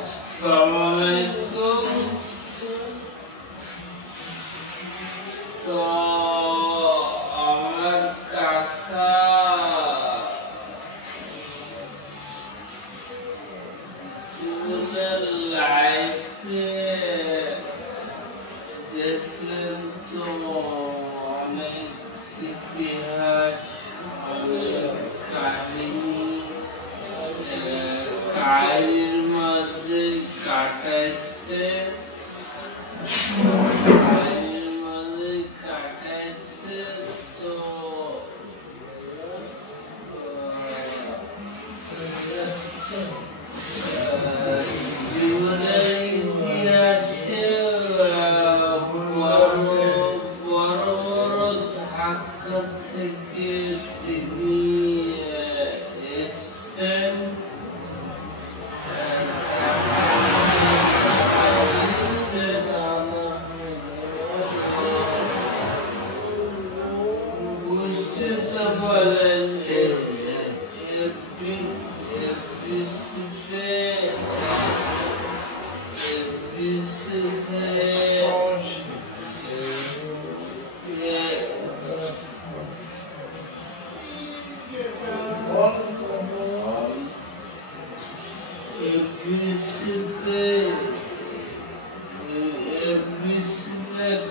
আসসালামু আলাইকুম। তো আমার কাকা গায়ের মাঝে কাটাইছে, গায়ের মাঝে কাটাইছে। তো জীবনের ইতিহাসে বড় বড় ধাক্কা থেকে তিনি এসছেন। বুঝতে পারেন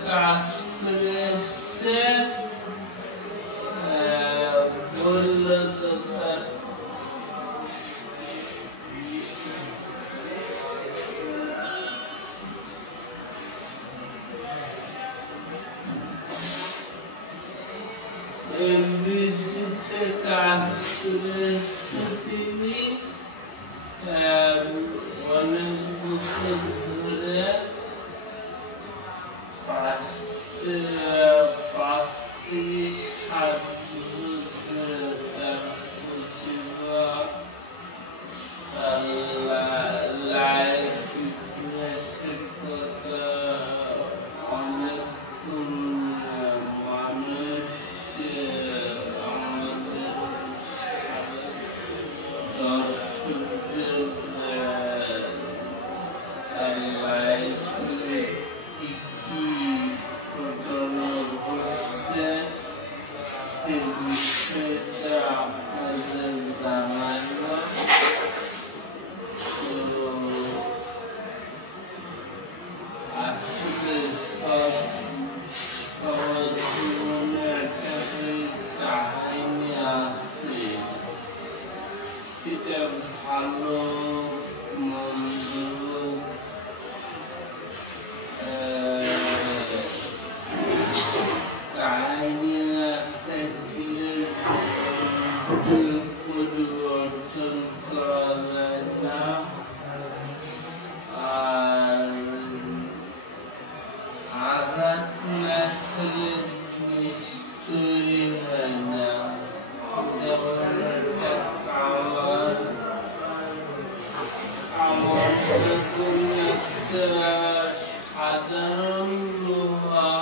কাজ করে এসছে, বললো তো তার এমবিসিতে কাজ করে এসছে তিনি অনেক বছর ধরে। 5 থেকে 7 বছর ধরে তার প্রতিভা, তার লাইফ ইতিহাসের কথা অনেক মানুষ আমাদের দর্শকদের তার লাইফে কি কি ঘটনা ঘটছে সে বিষয়টা আপনাদের জানাইলাম। আসলে সবার জীবনে একটা কাহিনী আছে, সেটা ভালো মন্দ কাহিনী আছে, পরিবর্তন করা যায় না। আর আঘাত না খেলে তৈরি হয় না। যেমন একটা খাবার একটা সাধারণ লোহা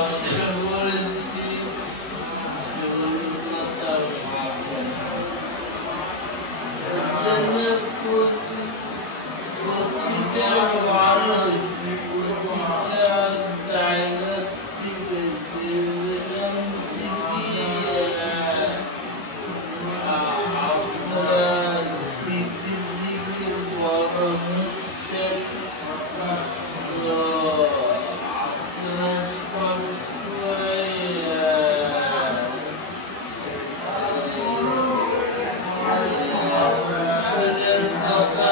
কষ্ট করেছি সেগুলোর কথা ভাববেন না। এর জন্য প্রতিটা মানুষ প্রতিটা জায়গা থেকে যেরকম আপনারা দিকে বড় হচ্ছেন, তো আপনারা সবসময় ঈশ্বরের কথা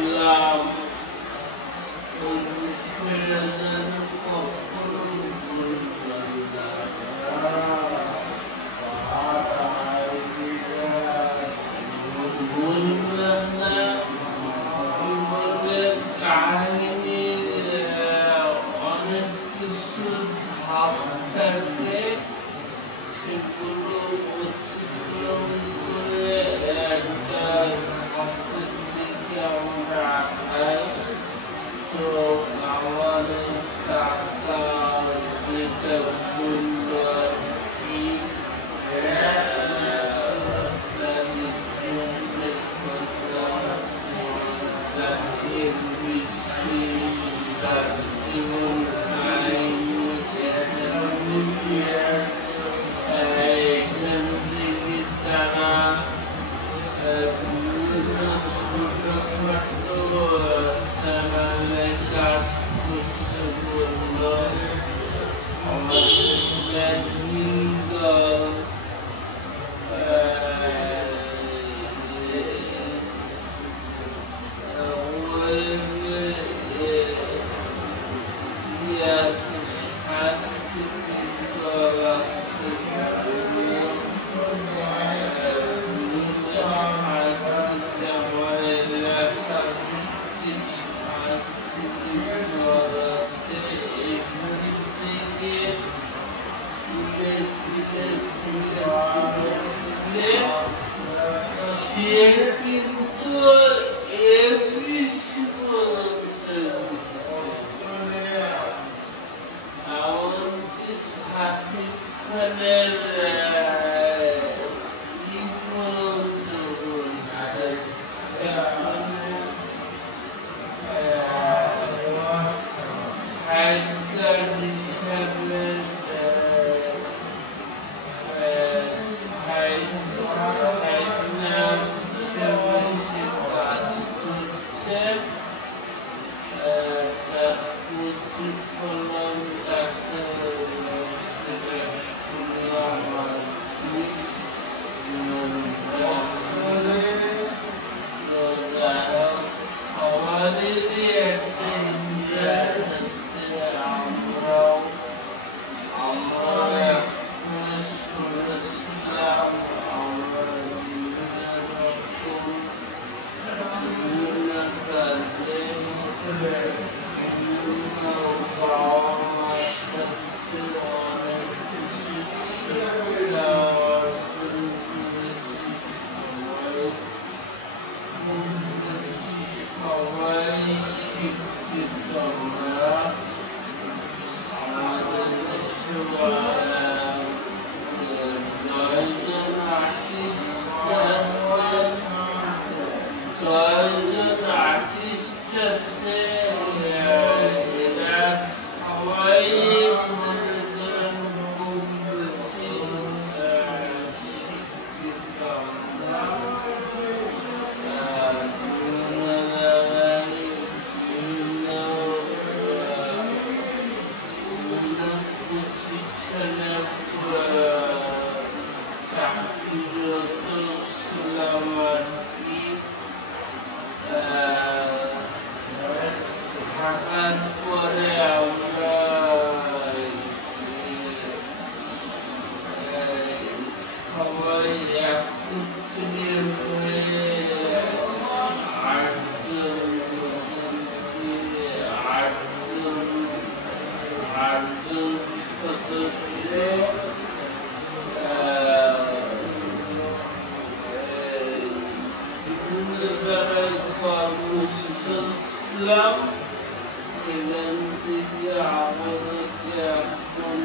ইসলাম কখনো ভুলবেন না। ভুলবেন না। জীবনের কাহিনী অনেক কিছু ধাপ থাকে, সেগুলো অতিক্রম করে একটা ধাপের দিকে আমরা আগাই। তো আমাদের কাকা যেটা বলল আর কি, তার ইতিহাসের কথা, জাতির বিশ্বে তার জীবন কাহিনী এখান থেকে তারা ছোটখাটো চ্যানেলে কাজ করতে বলল। আমাদের ব্যাংকিং সে কিন্তু এমবিসি এমনকি শাকিব খানের এখান থেকে আমাদেরকে এখন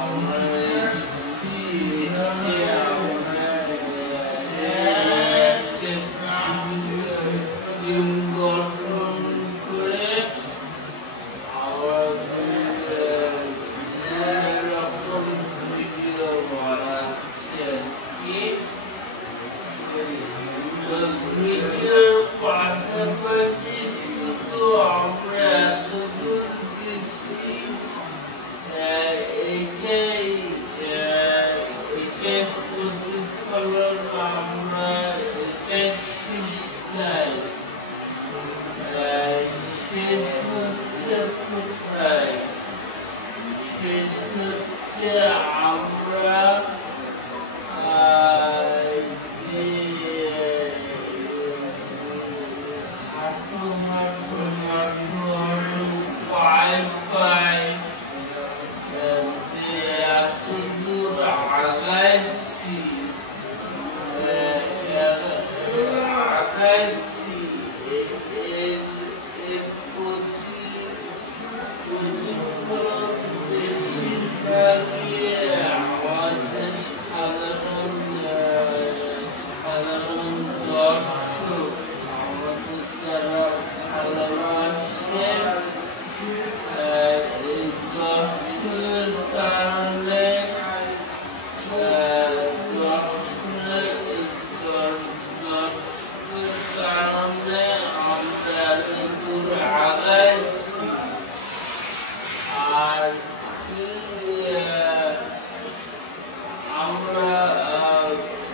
আমরা এসছি, এসে আমরা টিম গঠন করে আমাদের এরকম ভিডিও বানাচ্ছে কি ভিডিওর পাশাপাশি শুধু আমরা এতদূর গেছি, এটাই প্রতিফলন, আমরা এটা শিখলাই। শেষ হচ্ছে কোথায়? শেষ হচ্ছে আমরা যে হাঁটু হাঁটু হাঁটু হাঁটু পায়ে পায়ে যে এত দূর আগাইছি, আগাইছি এর প্রতিফলন বেশিরভাগই আমাদের সাধারণ দর্শক আমাদের যারা ভালোবাসে, এই দর্শকের কারণে আমরা এতদূর আগাইছি। আর আমরা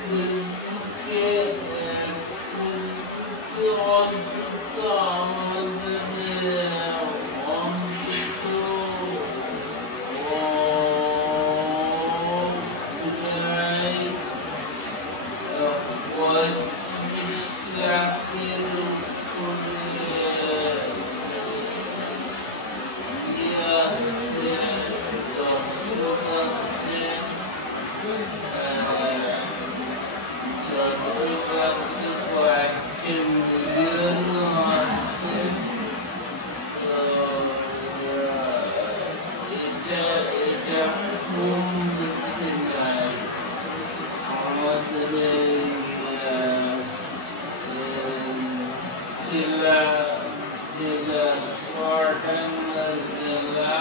ফেসবুকে অন্তত আমাদের অন্তত 35 লাখের দর্শক আছে, কয়েকটি মিলিয়নও আছে। এটা খুব বেশি নাই আমাদের জেলা চুয়াডাঙ্গা জেলা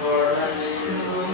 পড়াশোনা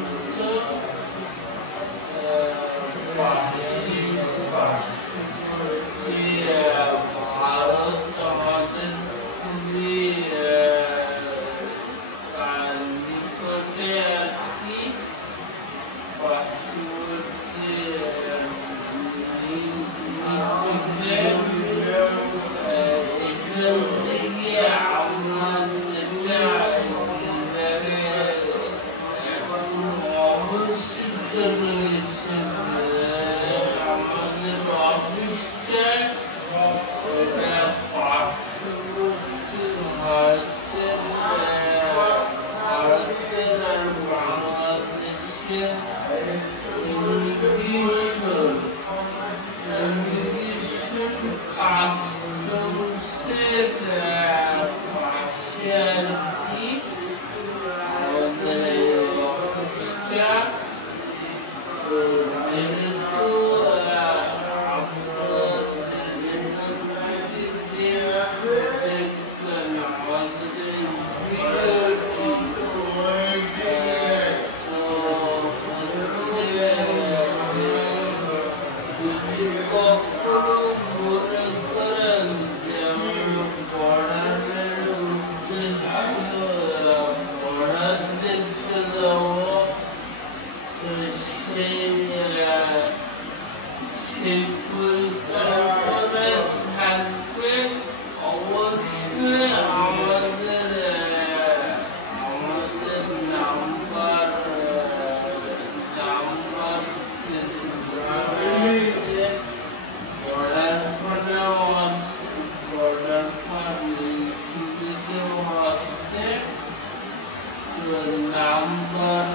নাম্বার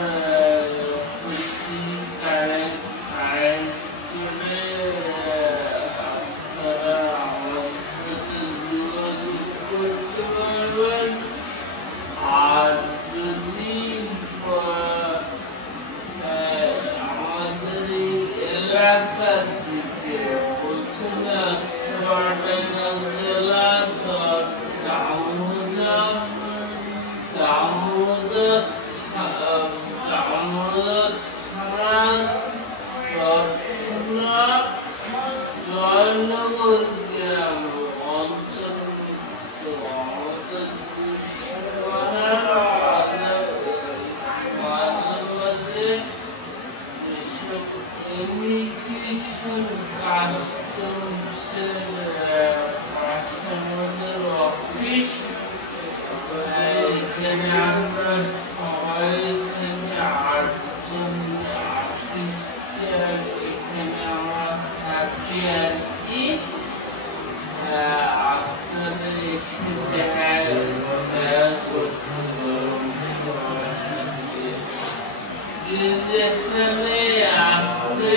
কারেন্ট করে আপনারা আমাদের সাথে যোগাযোগ করতে পারবেন। আর যদি আমাদের এই এলাকা থেকে পশ্চিমা জেলা দামোদর থানা জয়নগর গ্রাম অন্তর্ভুক্ত আমাদের মাঝে মাঝে এসব ইমিগ্রেশন কাস্টমসের পাশে আমাদের অফিস। এখানে আমরা সবাই থেকে 8 জন অফিসার এখানে আমরা থাকি আর কি। আপনারা এসে দেখা করতে পারেন সবার সাথে। যে যেখানে আসে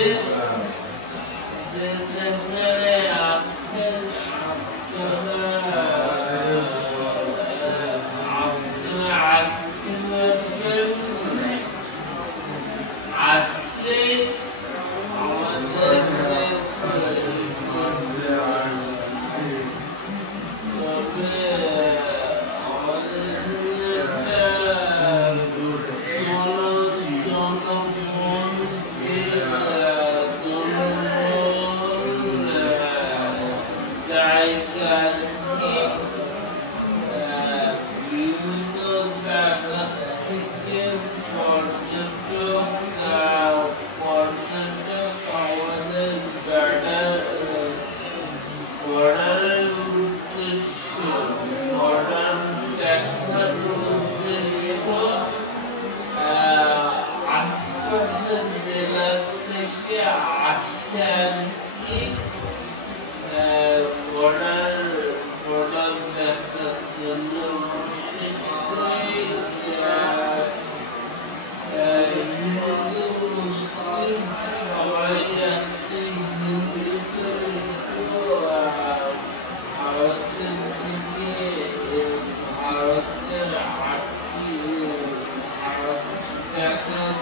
জেলা থেকে আসে আর কি। বর্ডার দেখার জন্য বিশেষ করে হিন্দু মুসলিম সবাই আছে। হিন্দুতে ভারতের দিকে ভারতের 8টি ভারত দেখার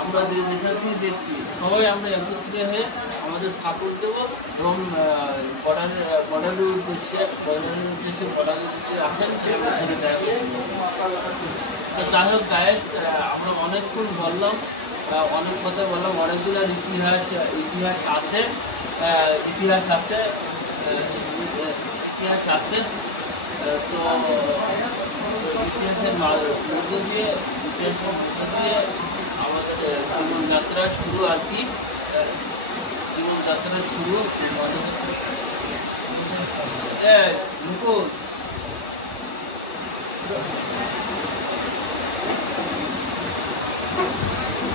আমরা যেখানে দেখছি সবাই আমরা একত্রে হয়ে আমাদের সাপোর্ট দেবো এবং বর্ডারের উদ্দেশ্যে বর্ডারের যদি আসেন সেখানে দেখো। তো যাই হোক গাইস, আমরা অনেকক্ষণ বললাম, অনেক কথা বললাম, অনেকগুলোর ইতিহাস আছে, ইতিহাস আছে। তো ইতিহাসের মধ্য দিয়ে আমাদের জীবনযাত্রা শুরু আর কি। জীবনযাত্রা শুরু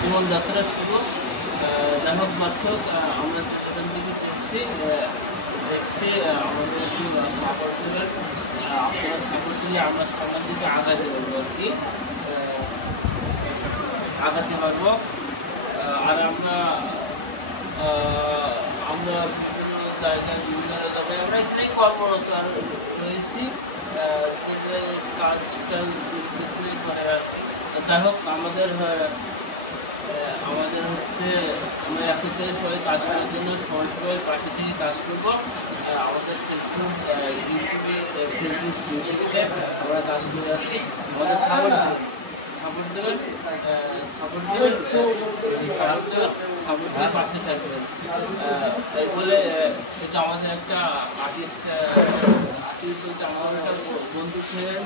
জীবনযাত্রা শুরু। যাই হোক দর্শক, আমরা যেখান থেকে দেখছি আমাদের একটু সাপোর্ট দেবেন। আপনারা সাপোর্ট দিলে আমরা সামনের দিকে আগাতে পারবো আর কি, আগাতে পারবো। আর আমরা বিভিন্ন জায়গায় আমরা এখানেই কর্মরত আর রয়েছি, কাজটা করে আর কি। যাই হোক আমাদের হচ্ছে আমরা একসাথে সবাই কাজ করার জন্য সবাই পাশে থেকে কাজ করবো। আমাদের ফেসবুকে আমরা কাজ করে আসছি। আমাদের সাপোর্ট দেবেন, সাপোর্ট দিয়ে পাশে থাকবেন। তাই বলে এটা আমাদের একটা আর্টিস্ট হচ্ছে আমাদের একটা বন্ধু ছিলেন,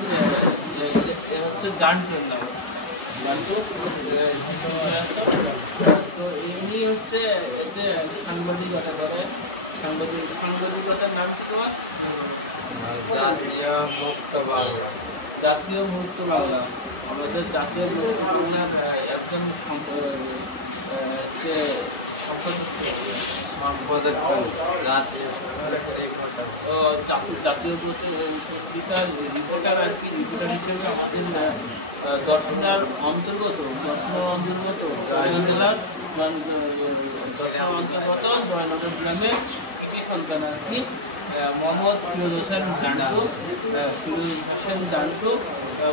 হচ্ছে গানটোর নাম গানটো। তো ইনি হচ্ছে যে সাংবাদিকতা করে। সাংবাদিকতার নাম কি তোমার? জাতীয় মুক্ত বাংলা, আমাদের জাতীয় মুক্ত বাংলার একজন জাতীয় পত্রিকার রিপোর্টার আর কি, রিপোর্টার হিসেবে আমাদের দর্শনার অন্তর্গত জেলার জয়নগর গ্রামের কৃতি সন্তান আর কি মোহাম্মদ ফিরোজ হোসেন জান্টু,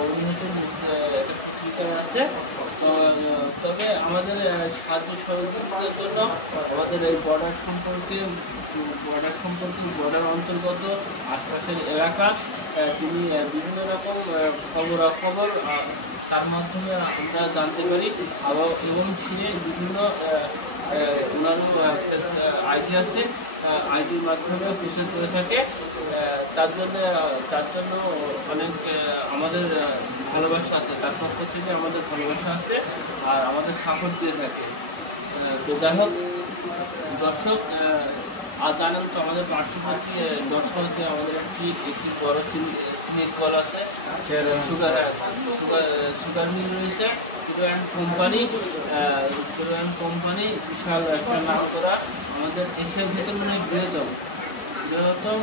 উনি হচ্ছেন পত্রিকার আছে। তো তবে আমাদের সাহায্য সহযোগিতার জন্য আমাদের এই বর্ডার বর্ডার অন্তর্গত আশপাশের এলাকা তিনি বিভিন্ন রকম খবরাখবর তার মাধ্যমে আমরা জানতে পারি, এবং ছিনে বিভিন্ন ওনারও আইডি আছে, আইডির মাধ্যমে প্রচার করে থাকে। তার জন্য অনেক আমাদের ভালোবাসা আছে, তার পক্ষ থেকে আমাদের ভালোবাসা আছে আর আমাদের সাপোর্ট দিয়ে থাকে। তো যাই হোক দর্শক, আর জানেন তো আমাদের পার্শ্ববর্তী দর্শকতে আমাদের একটি বড় চিনি কল আছে, সুগার মিল রয়েছে, কোম্পানি বিশাল একটা নাম করা, আমাদের এশিয়ার ভেতর মানে বৃহত্তম